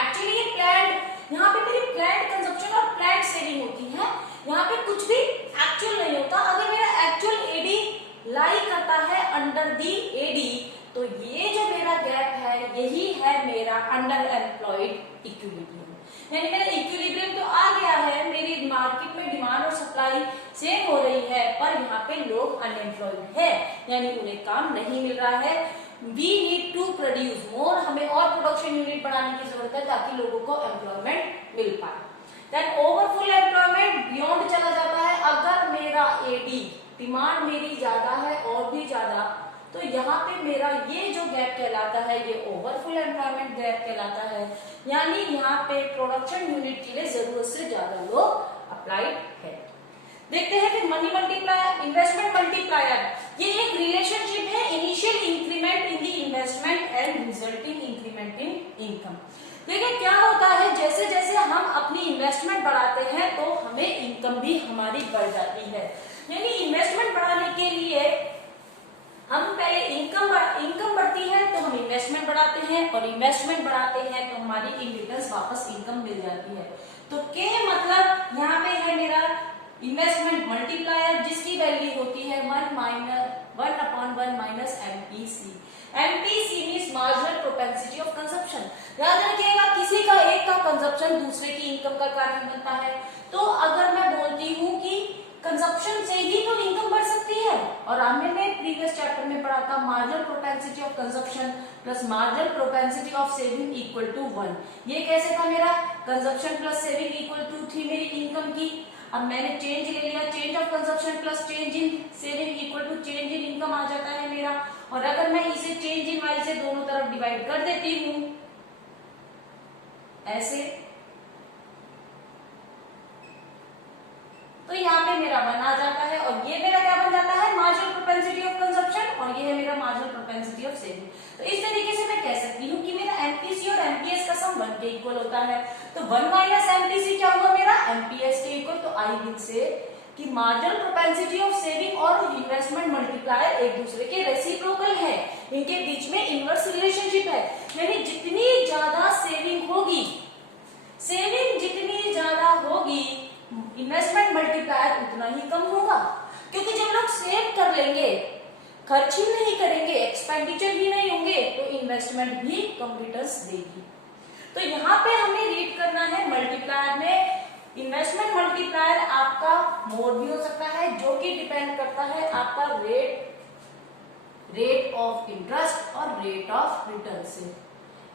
एक्चुअली ये प्लान्ड, यहाँ पे मेरी प्लान्ड कंजप्शन और प्लान्ड सेविंग होती है, यहाँ पे कुछ भी एक्चुअल नहीं होता। अगर मेरा एक्चुअल एडी लाई करता है अंडर दी एडी, तो ये जो मेरा गैप है यही है मेरा अंडर एम्प्लॉयड इक्विलिब्रियम, यानी मेरा इक्विलिब्रियम तो आ गया है, मेरी मार्केट में डिमांड और सप्लाई सेम हो रही है, पर यहाँ पे लोग अनएम्प्लॉयड है, यानी उन्हें काम नहीं मिल रहा है। We need to produce more, हमें और प्रोडक्शन यूनिट बढ़ाने की जरूरत है ताकि लोगों को एम्प्लॉयमेंट मिल पाए। देन ओवरफुल एम्प्लॉयमेंट बियॉन्ड चला जाता है, अगर मेरा एडी डिमांड मेरी ज्यादा है और भी ज्यादा, तो यहाँ पे मेरा ये जो गैप कहलाता है ये ओवरफुल एम्प्लॉयमेंट गैप कहलाता है, यानी यहाँ पे प्रोडक्शन यूनिट के लिए जरूरत से ज्यादा लोग अप्लाइड है। देखते हैं फिर मनी मल्टीप्लायर, इन्वेस्टमेंट मल्टीप्लायर, ये एक रिलेशनशिप है initial increment in the investment and resulting increment in income. देखिए क्या होता है, जैसे जैसे हम अपनी इन्वेस्टमेंट बढ़ाते हैं तो हमें इनकम भी हमारी बढ़ जाती है, यानी इन्वेस्टमेंट बढ़ाने के लिए हम पहले इनकम बढ़ती है तो हम इन्वेस्टमेंट बढ़ाते हैं, और इन्वेस्टमेंट बढ़ाते हैं तो हमारी इन रिटर्न्स वापस इनकम मिल जाती है। तो के मतलब यहाँ पे है मेरा इन्वेस्टमेंट मल्टीप्लायर, जिसकी वैल्यू होती है 1/1 minus MPC. MPC means marginal propensity of consumption. याद रखिएगा किसी का एक का कंजप्शन दूसरे की इनकम का कारण बनता है। तो अगर मैं बोलती हूँ कि कंजप्शन से ही तो इनकम बढ़ सकती है, और हमने प्रीवियस चैप्टर में पढ़ा था marginal propensity of consumption plus marginal propensity of saving equal to 1। ये कैसे था मेरा, consumption plus saving equal to थी मेरी इनकम की। अब मैंने चेंज ले लिया, change of consumption plus change in saving equal to change in income आ जाता है मेरा। और अगर मैं इसे चेंज इन वाई से दोनों तरफ डिवाइड कर देती हूं ऐसे, तो यहाँ पे मेरा 1 आ जाता है, और ये मेरा क्या बन जाता है, मार्जिनल प्रोपेंसिटी ऑफ कंजप्शन, और ये है मेरा मार्जिनल प्रोपेंसिटी ऑफ सेविंग। तो इस तरीके से मैं कह सकती हूँ कि मेरा एमपीसी और एमपीएस का सम 1 के इक्वल होता है। तो 1 माइनस एमपीसी क्या होगा मेरा, एमपीएस के इक्वल। तो आई विल से कि मार्जिनल प्रोपेंसिटी ऑफ सेविंग और इन्वेस्टमेंट मल्टीप्लायर एक दूसरे के रेसिप्रोकल है, इनके बीच में इनवर्स रिलेशनशिप है, यानी जितनी ज्यादा सेविंग होगी, सेविंग जितनी ज्यादा होगी, इन्वेस्टमेंट मल्टीप्लायर उतना ही कम होगा। क्योंकि जब लोग सेव कर लेंगे, खर्च ही नहीं करेंगे, एक्सपेंडिचर ही नहीं होंगे, तो इन्वेस्टमेंट भी कम रिटर्न्स देगी। तो यहाँ पे हमें रीड करना है मल्टीप्लायर में, इन्वेस्टमेंट मल्टीप्लायर आपका मोड भी हो सकता है, जो कि डिपेंड करता है आपका रेट ऑफ इंटरेस्ट और रेट ऑफ रिटर्न से,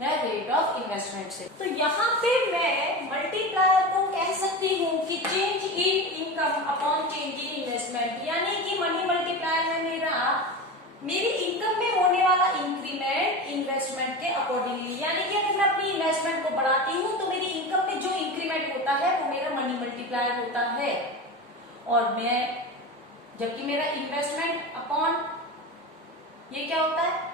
रेट ऑफ इन्वेस्टमेंट से। तो यहाँ पे मैं मल्टीप्लायर को कह सकती हूँ कि change in income upon change in investment, यानी कि मनी मल्टीप्लायर है मेरा मेरी इनकम में होने वाला इंक्रीमेंट इन्वेस्टमेंट के अकॉर्डिंगली, यानी कि अगर मैं अपनी इन्वेस्टमेंट को बढ़ाती हूँ तो मेरी इनकम में जो इंक्रीमेंट होता है वो मेरा मनी मल्टीप्लायर होता है, और मैं जबकि मेरा इन्वेस्टमेंट अपॉन ये क्या होता है।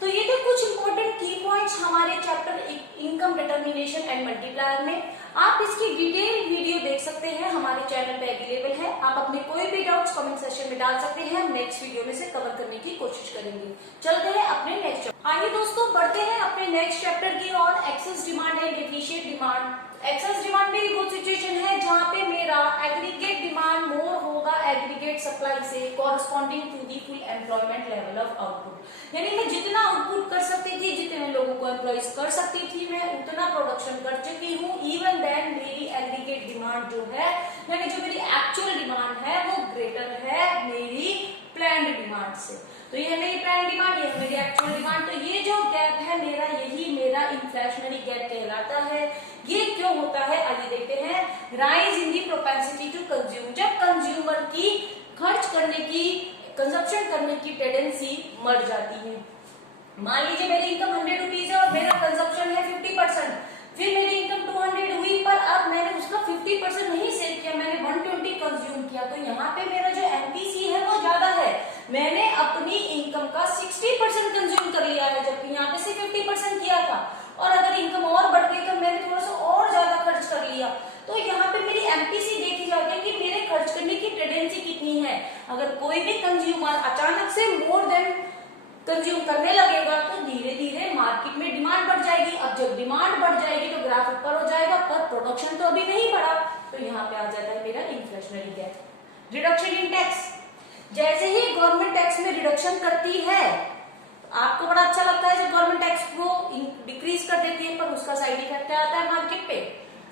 तो ये थे कुछ इंपॉर्टेंट की पॉइंट्स हमारे chapter income determination and multiplier में। आप इसकी डिटेल वीडियो देख सकते हैं, हमारे चैनल पे अवेलेबल है। आप अपने कोई भी डाउट्स कमेंट सेक्शन में डाल सकते हैं, हम नेक्स्ट वीडियो में से कवर करने की कोशिश करेंगे। चलते हैं अपने नेक्स्ट चैप्टर। आइए दोस्तों बढ़ते हैं अपने नेक्स्ट चैप्टर की और excess demand and deficient demand. Excess demand में एक वो सिचुएशन है जहाँ पे मेरा एग्रीगेट डिमांड मोर होगा एग्रीगेट सप्लाई से, corresponding to the full employment level of output, यानी मैं जितना आउटपुट कर सकती थी, जितने लोगों को एम्प्लॉइज कर सकती थी, मैं उतना प्रोडक्शन कर चुकी हूँ। इवन देन मेरी एग्रीगेट डिमांड जो है, यानी जो मेरी एक्चुअल डिमांड है वो ग्रेटर है मेरी प्लान्ड डिमांड से। तो ये मेरी प्लान्ड डिमांड, ये मेरी एक्चुअल डिमांड। तो ये जो गैप है मेरा, यही मेरा इन्फ्लेशनरी गैप कहलाता है। ये क्यों होता है आइए देखते हैं। Rise in the propensity to consume, जब कंज्यूमर की खर्च करने की, कंजप्शन करने की टेंडेंसी मर जाती है। मान लीजिए मेरी इनकम 100 रुपीज है और मेरा कंजप्शन है 50%, फिर मेरी इनकम 200 हुई, पर अब मैंने उसका 50% नहीं सेव किया, मैंने 120 कंज्यूम किया। तो यहाँ पे मेरा जो एमपीसी है वो ज्यादा है, मैंने अपनी इनकम का 60% कंज्यूम कर लिया है, जबकि यहाँ पे से 50% किया था। और अगर इनकम और बढ़ गई तो मैंने थोड़ा सा और ज्यादा खर्च कर लिया। तो यहाँ पे मेरी एमपीसी देखी जाती है कि मेरे खर्च करने की टेंडेंसी कितनी है। अगर कोई भी कंज्यूमर अचानक से मोर देन कंज्यूम करने लगेगा तो धीरे धीरे मार्केट में डिमांड बढ़ जाएगी। अब जब डिमांड बढ़ जाएगी तो ग्राफ ऊपर हो जाएगा, पर प्रोडक्शन तो अभी नहीं बढ़ा। तो यहाँ पे आ जाता है मेरा inflationary gap. Reduction in tax, जैसे ही गवर्नमेंट टैक्स में रिडक्शन करती है, आपको बड़ा अच्छा लगता है जब गवर्नमेंट टैक्स को डिक्रीज कर देती है, पर उसका साइड इफेक्ट क्या आता है मार्केट पे।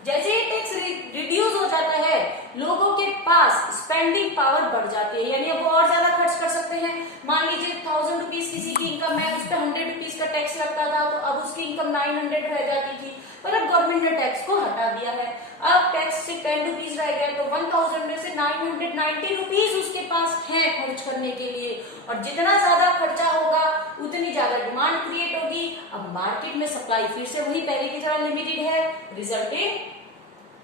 जैसे ही टैक्स रिड्यूस हो जाता है, लोगों के पास स्पेंडिंग पावर बढ़ जाती है, यानी अब वो और ज्यादा खर्च कर सकते हैं। मान लीजिए 1000 रुपीज किसी की इनकम है, उस पर 100 रुपीज का टैक्स लगता था, तो अब उसकी इनकम 900 रह जाती थी, पर अब गवर्नमेंट ने टैक्स को हटा दिया है। अब टैक्स से 10 रुपीज रह गया, तो 1000 में से 990 रुपीज उसके पास है खर्च करने के लिए। और जितना ज्यादा खर्चा होगा उतनी ज्यादा डिमांड क्रिएट होगी। अब मार्केट में सप्लाई फिर से वही पहले की तरह लिमिटेड है, रिजल्टिंग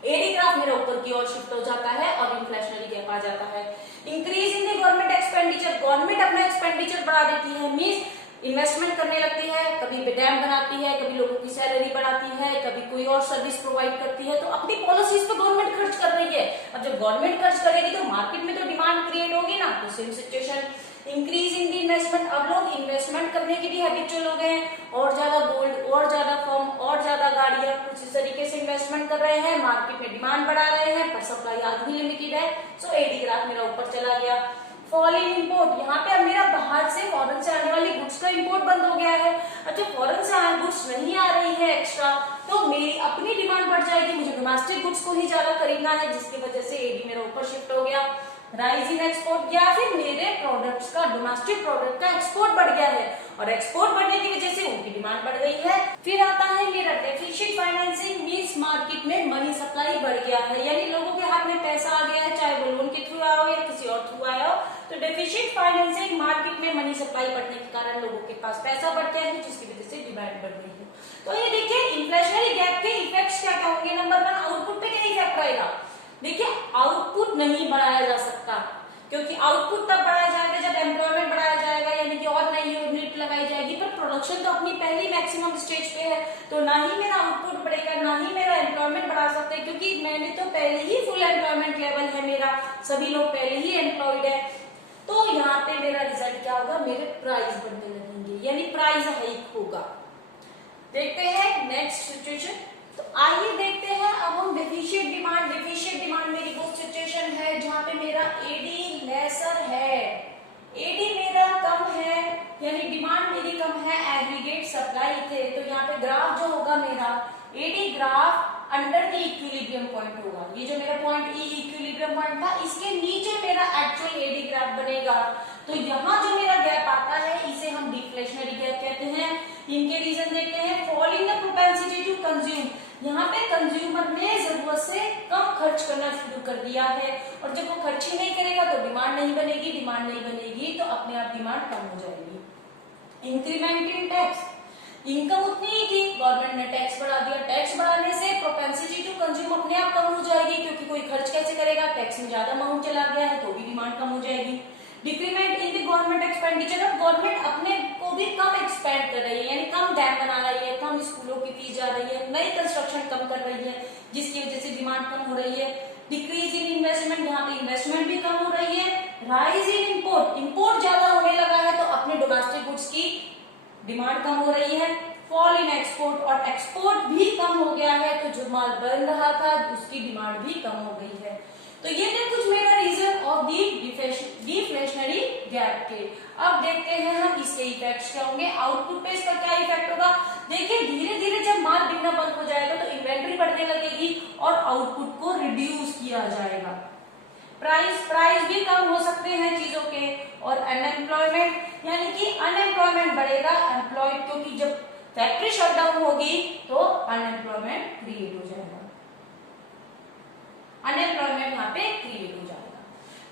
एडी ग्राफ मेरे ऊपर की ओर शिफ्ट हो जाता है और इन्फ्लेशनरी गैप आ जाता है। Increase in the government expenditure, government अपना एक्सपेंडिचर बढ़ा देती है, मींस इन्वेस्टमेंट करने लगती है, कभी डैम बनाती है, कभी लोगों की सैलरी बढ़ाती है, कभी कोई और सर्विस प्रोवाइड करती है, तो अपनी पॉलिसीज पे गवर्नमेंट खर्च कर रही है। अब जब गवर्नमेंट खर्च करेगी तो मार्केट में तो डिमांड क्रिएट होगी ना, तो same situation. Increase in the investment, अब लोग इन्वेस्टमेंट करने के लिए हैबिचुअल हो गए हैं, और ज्यादा गोल्ड, और ज्यादा फर्म, और ज्यादा गाड़ियां, कुछ इस तरीके से इन्वेस्टमेंट कर रहे हैं, मार्केट में डिमांड बढ़ा रहे हैं, पर सप्लाई आज भी लिमिटेड है, सो एडी ग्राफ मेरा ऊपर चला गया। फॉल इन इंपोर्ट, यहाँ पे अब मेरा बाहर से फॉरेन से आने वाली गुड्स का इंपोर्ट बंद हो गया है। अच्छा, फॉरेन से गुड्स नहीं आ रही है एक्स्ट्रा, तो मेरी अपनी डिमांड बढ़ जाएगी, मुझे डोमेस्टिक गुड्स को ही ज्यादा खरीदना है, जिसकी वजह से एडी मेरा ऊपर शिफ्ट हो गया। राइज इन एक्सपोर्ट, या फिर मेरे प्रोडक्ट्स का, डोमेस्टिक प्रोडक्ट का एक्सपोर्ट बढ़ गया है, और एक्सपोर्ट बढ़ने की वजह से उनकी डिमांड बढ़ गई है। फिर आता है मेरा डेफिशिट फाइनेंसिंग, मींस मार्केट में मनी सप्लाई बढ़ गया है, यानी लोगों के हाथ में पैसा आ गया है, चाहे वो लोन के थ्रू आया हो या किसी और थ्रू आया हो। तो डेफिशिट फाइनेंसिंग, मार्केट में मनी सप्लाई बढ़ने के कारण लोगों के पास पैसा बढ़ गया है, जिसकी वजह से डिमांड बढ़ गई है। तो ये देखिए इन्फ्लेशनरी गैप के इफेक्ट्स क्या क्या होंगे। नंबर 1, आउटपुट पे क्या इफेक्ट रहेगा। देखिए आउटपुट नहीं बढ़ाया जा सकता, क्योंकि आउटपुट तब बढ़ाया जाएगा जब एम्प्लॉयमेंट बढ़ाया जाएगा, यानी कि और नई यूनिट लगाई जाएगी, पर प्रोडक्शन तो अपनी पहली मैक्सिमम स्टेज पे है, तो ना ही मेरा आउटपुट बढ़ेगा, ना ही मेरा एम्प्लॉयमेंट बढ़ा सकते हैं, क्योंकि मैंने तो पहले ही फुल एम्प्लॉयमेंट लेवल है मेरा, सभी लोग पहले ही एम्प्लॉयड है। तो यहाँ पे मेरा रिजल्ट क्या होगा, मेरे प्राइस बढ़ने लगेंगे, यानी प्राइस हाइक होगा। देखते हैं नेक्स्ट सिचुएशन। तो आइए देखते हैं अब हम डेफिशिट डिमांड। डेफिशिट डिमांड मेरी वो सिचुएशन है जहां पे मेरा एडी लेसर है, एडी मेरा कम है, यानी डिमांड मेरी कम है, एग्रीगेट सप्लाई थे, तो यहाँ पे ग्राफ जो होगा मेरा AD graph under the equilibrium point होगा। ये जो मेरा पॉइंट ई इक्विलिब्रियम पॉइंट था, इसके नीचे मेरा एक्चुअल एडी ग्राफ बनेगा। तो यहाँ जो मेरा गैप आता है इसे हम डिफ्लेशनरी गैप कहते हैं। इनके रीजन देखते हैं। Fall in the propensity to consume, यहाँ पे कंज्यूमर ने जरूरत से कम खर्च करना शुरू कर दिया है, और जब वो खर्च ही नहीं करेगा तो डिमांड नहीं बनेगी, डिमांड नहीं बनेगी तो अपने आप डिमांड कम हो जाएगी। इंक्रीमेंट इन टैक्स, इनकम उतनी ही थी, गवर्नमेंट ने टैक्स बढ़ा दिया, टैक्स बढ़ाने से प्रोपेंसिटी टू कंज्यूम अपने आप कम हो जाएगी, क्योंकि कोई खर्च कैसे करेगा, टैक्स में ज्यादा अमाउंट चला गया है तो भी डिमांड कम हो जाएगी। Decrement in the government expenditure, अब गवर्नमेंट अपने को भी कम एक्सपेंड कर रही है, यानी कम डैम बना रही है, कम स्कूलों की फीस जा रही है, नई कंस्ट्रक्शन कम कर रही है, जिसकी वजह से डिमांड कम हो रही है। डिक्रीज इन इन्वेस्टमेंट, यहाँ पे इन्वेस्टमेंट भी कम हो रही है। राइज इन इंपोर्ट, इंपोर्ट ज्यादा होने लगा है तो अपने डोमेस्टिक गुड्स की डिमांड कम हो रही है। फॉल इन एक्सपोर्ट, और एक्सपोर्ट भी कम हो गया है, तो जो माल बन रहा था उसकी डिमांड भी कम हो गई है। तो ये थे कुछ मेरा reason of the deflationary gap के। अब देखते हैं हम इसके इफेक्ट्स क्या होंगे, आउटपुट पे इसका क्या इफेक्ट होगा। देखिए धीरे धीरे जब माल बिकना बंद हो जाएगा तो इन्वेंट्री बढ़ने लगेगी और आउटपुट को रिड्यूस किया जाएगा। प्राइस भी कम हो सकते हैं चीजों के। और अनएम्प्लॉयमेंट, यानी कि अनएम्प्लॉयमेंट बढ़ेगा, एम्प्लॉयड, क्योंकि जब फैक्ट्री शटडाउन होगी तो अनएम्प्लॉयमेंट क्रिएट हो जाएगा, अनएम्प्लॉयमेंट यहाँ पे क्रिएट हो जाएगा।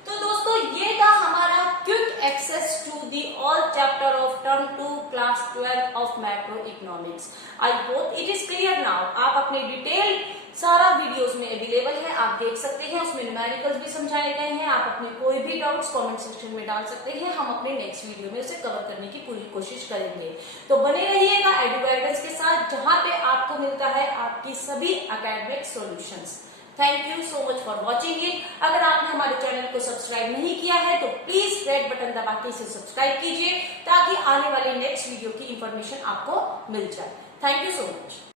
तो दोस्तों ये था हमारा quick access to the all chapter of term 2 class 12 of macroeconomics. I hope it is clear now. आप अपने डिटेल सारा वीडियोस में अवेलेबल है, आप देख सकते हैं, उसमें न्यूमेरिकल्स भी समझाए गए हैं। आप अपने कोई भी डाउट्स कमेंट सेक्शन में डाल सकते हैं, हम अपने नेक्स्ट वीडियो में उसे कवर करने की पूरी कोशिश करेंगे। तो बने रहिएगा एडु गाइडेंस के साथ, जहां पे आपको मिलता है आपकी सभी academic solutions. Thank you so much for watching it. अगर आपने हमारे चैनल को सब्सक्राइब नहीं किया है तो प्लीज रेड बटन दबा के इसे सब्सक्राइब कीजिए, ताकि आने वाले नेक्स्ट वीडियो की इंफॉर्मेशन आपको मिल जाए। Thank you so much.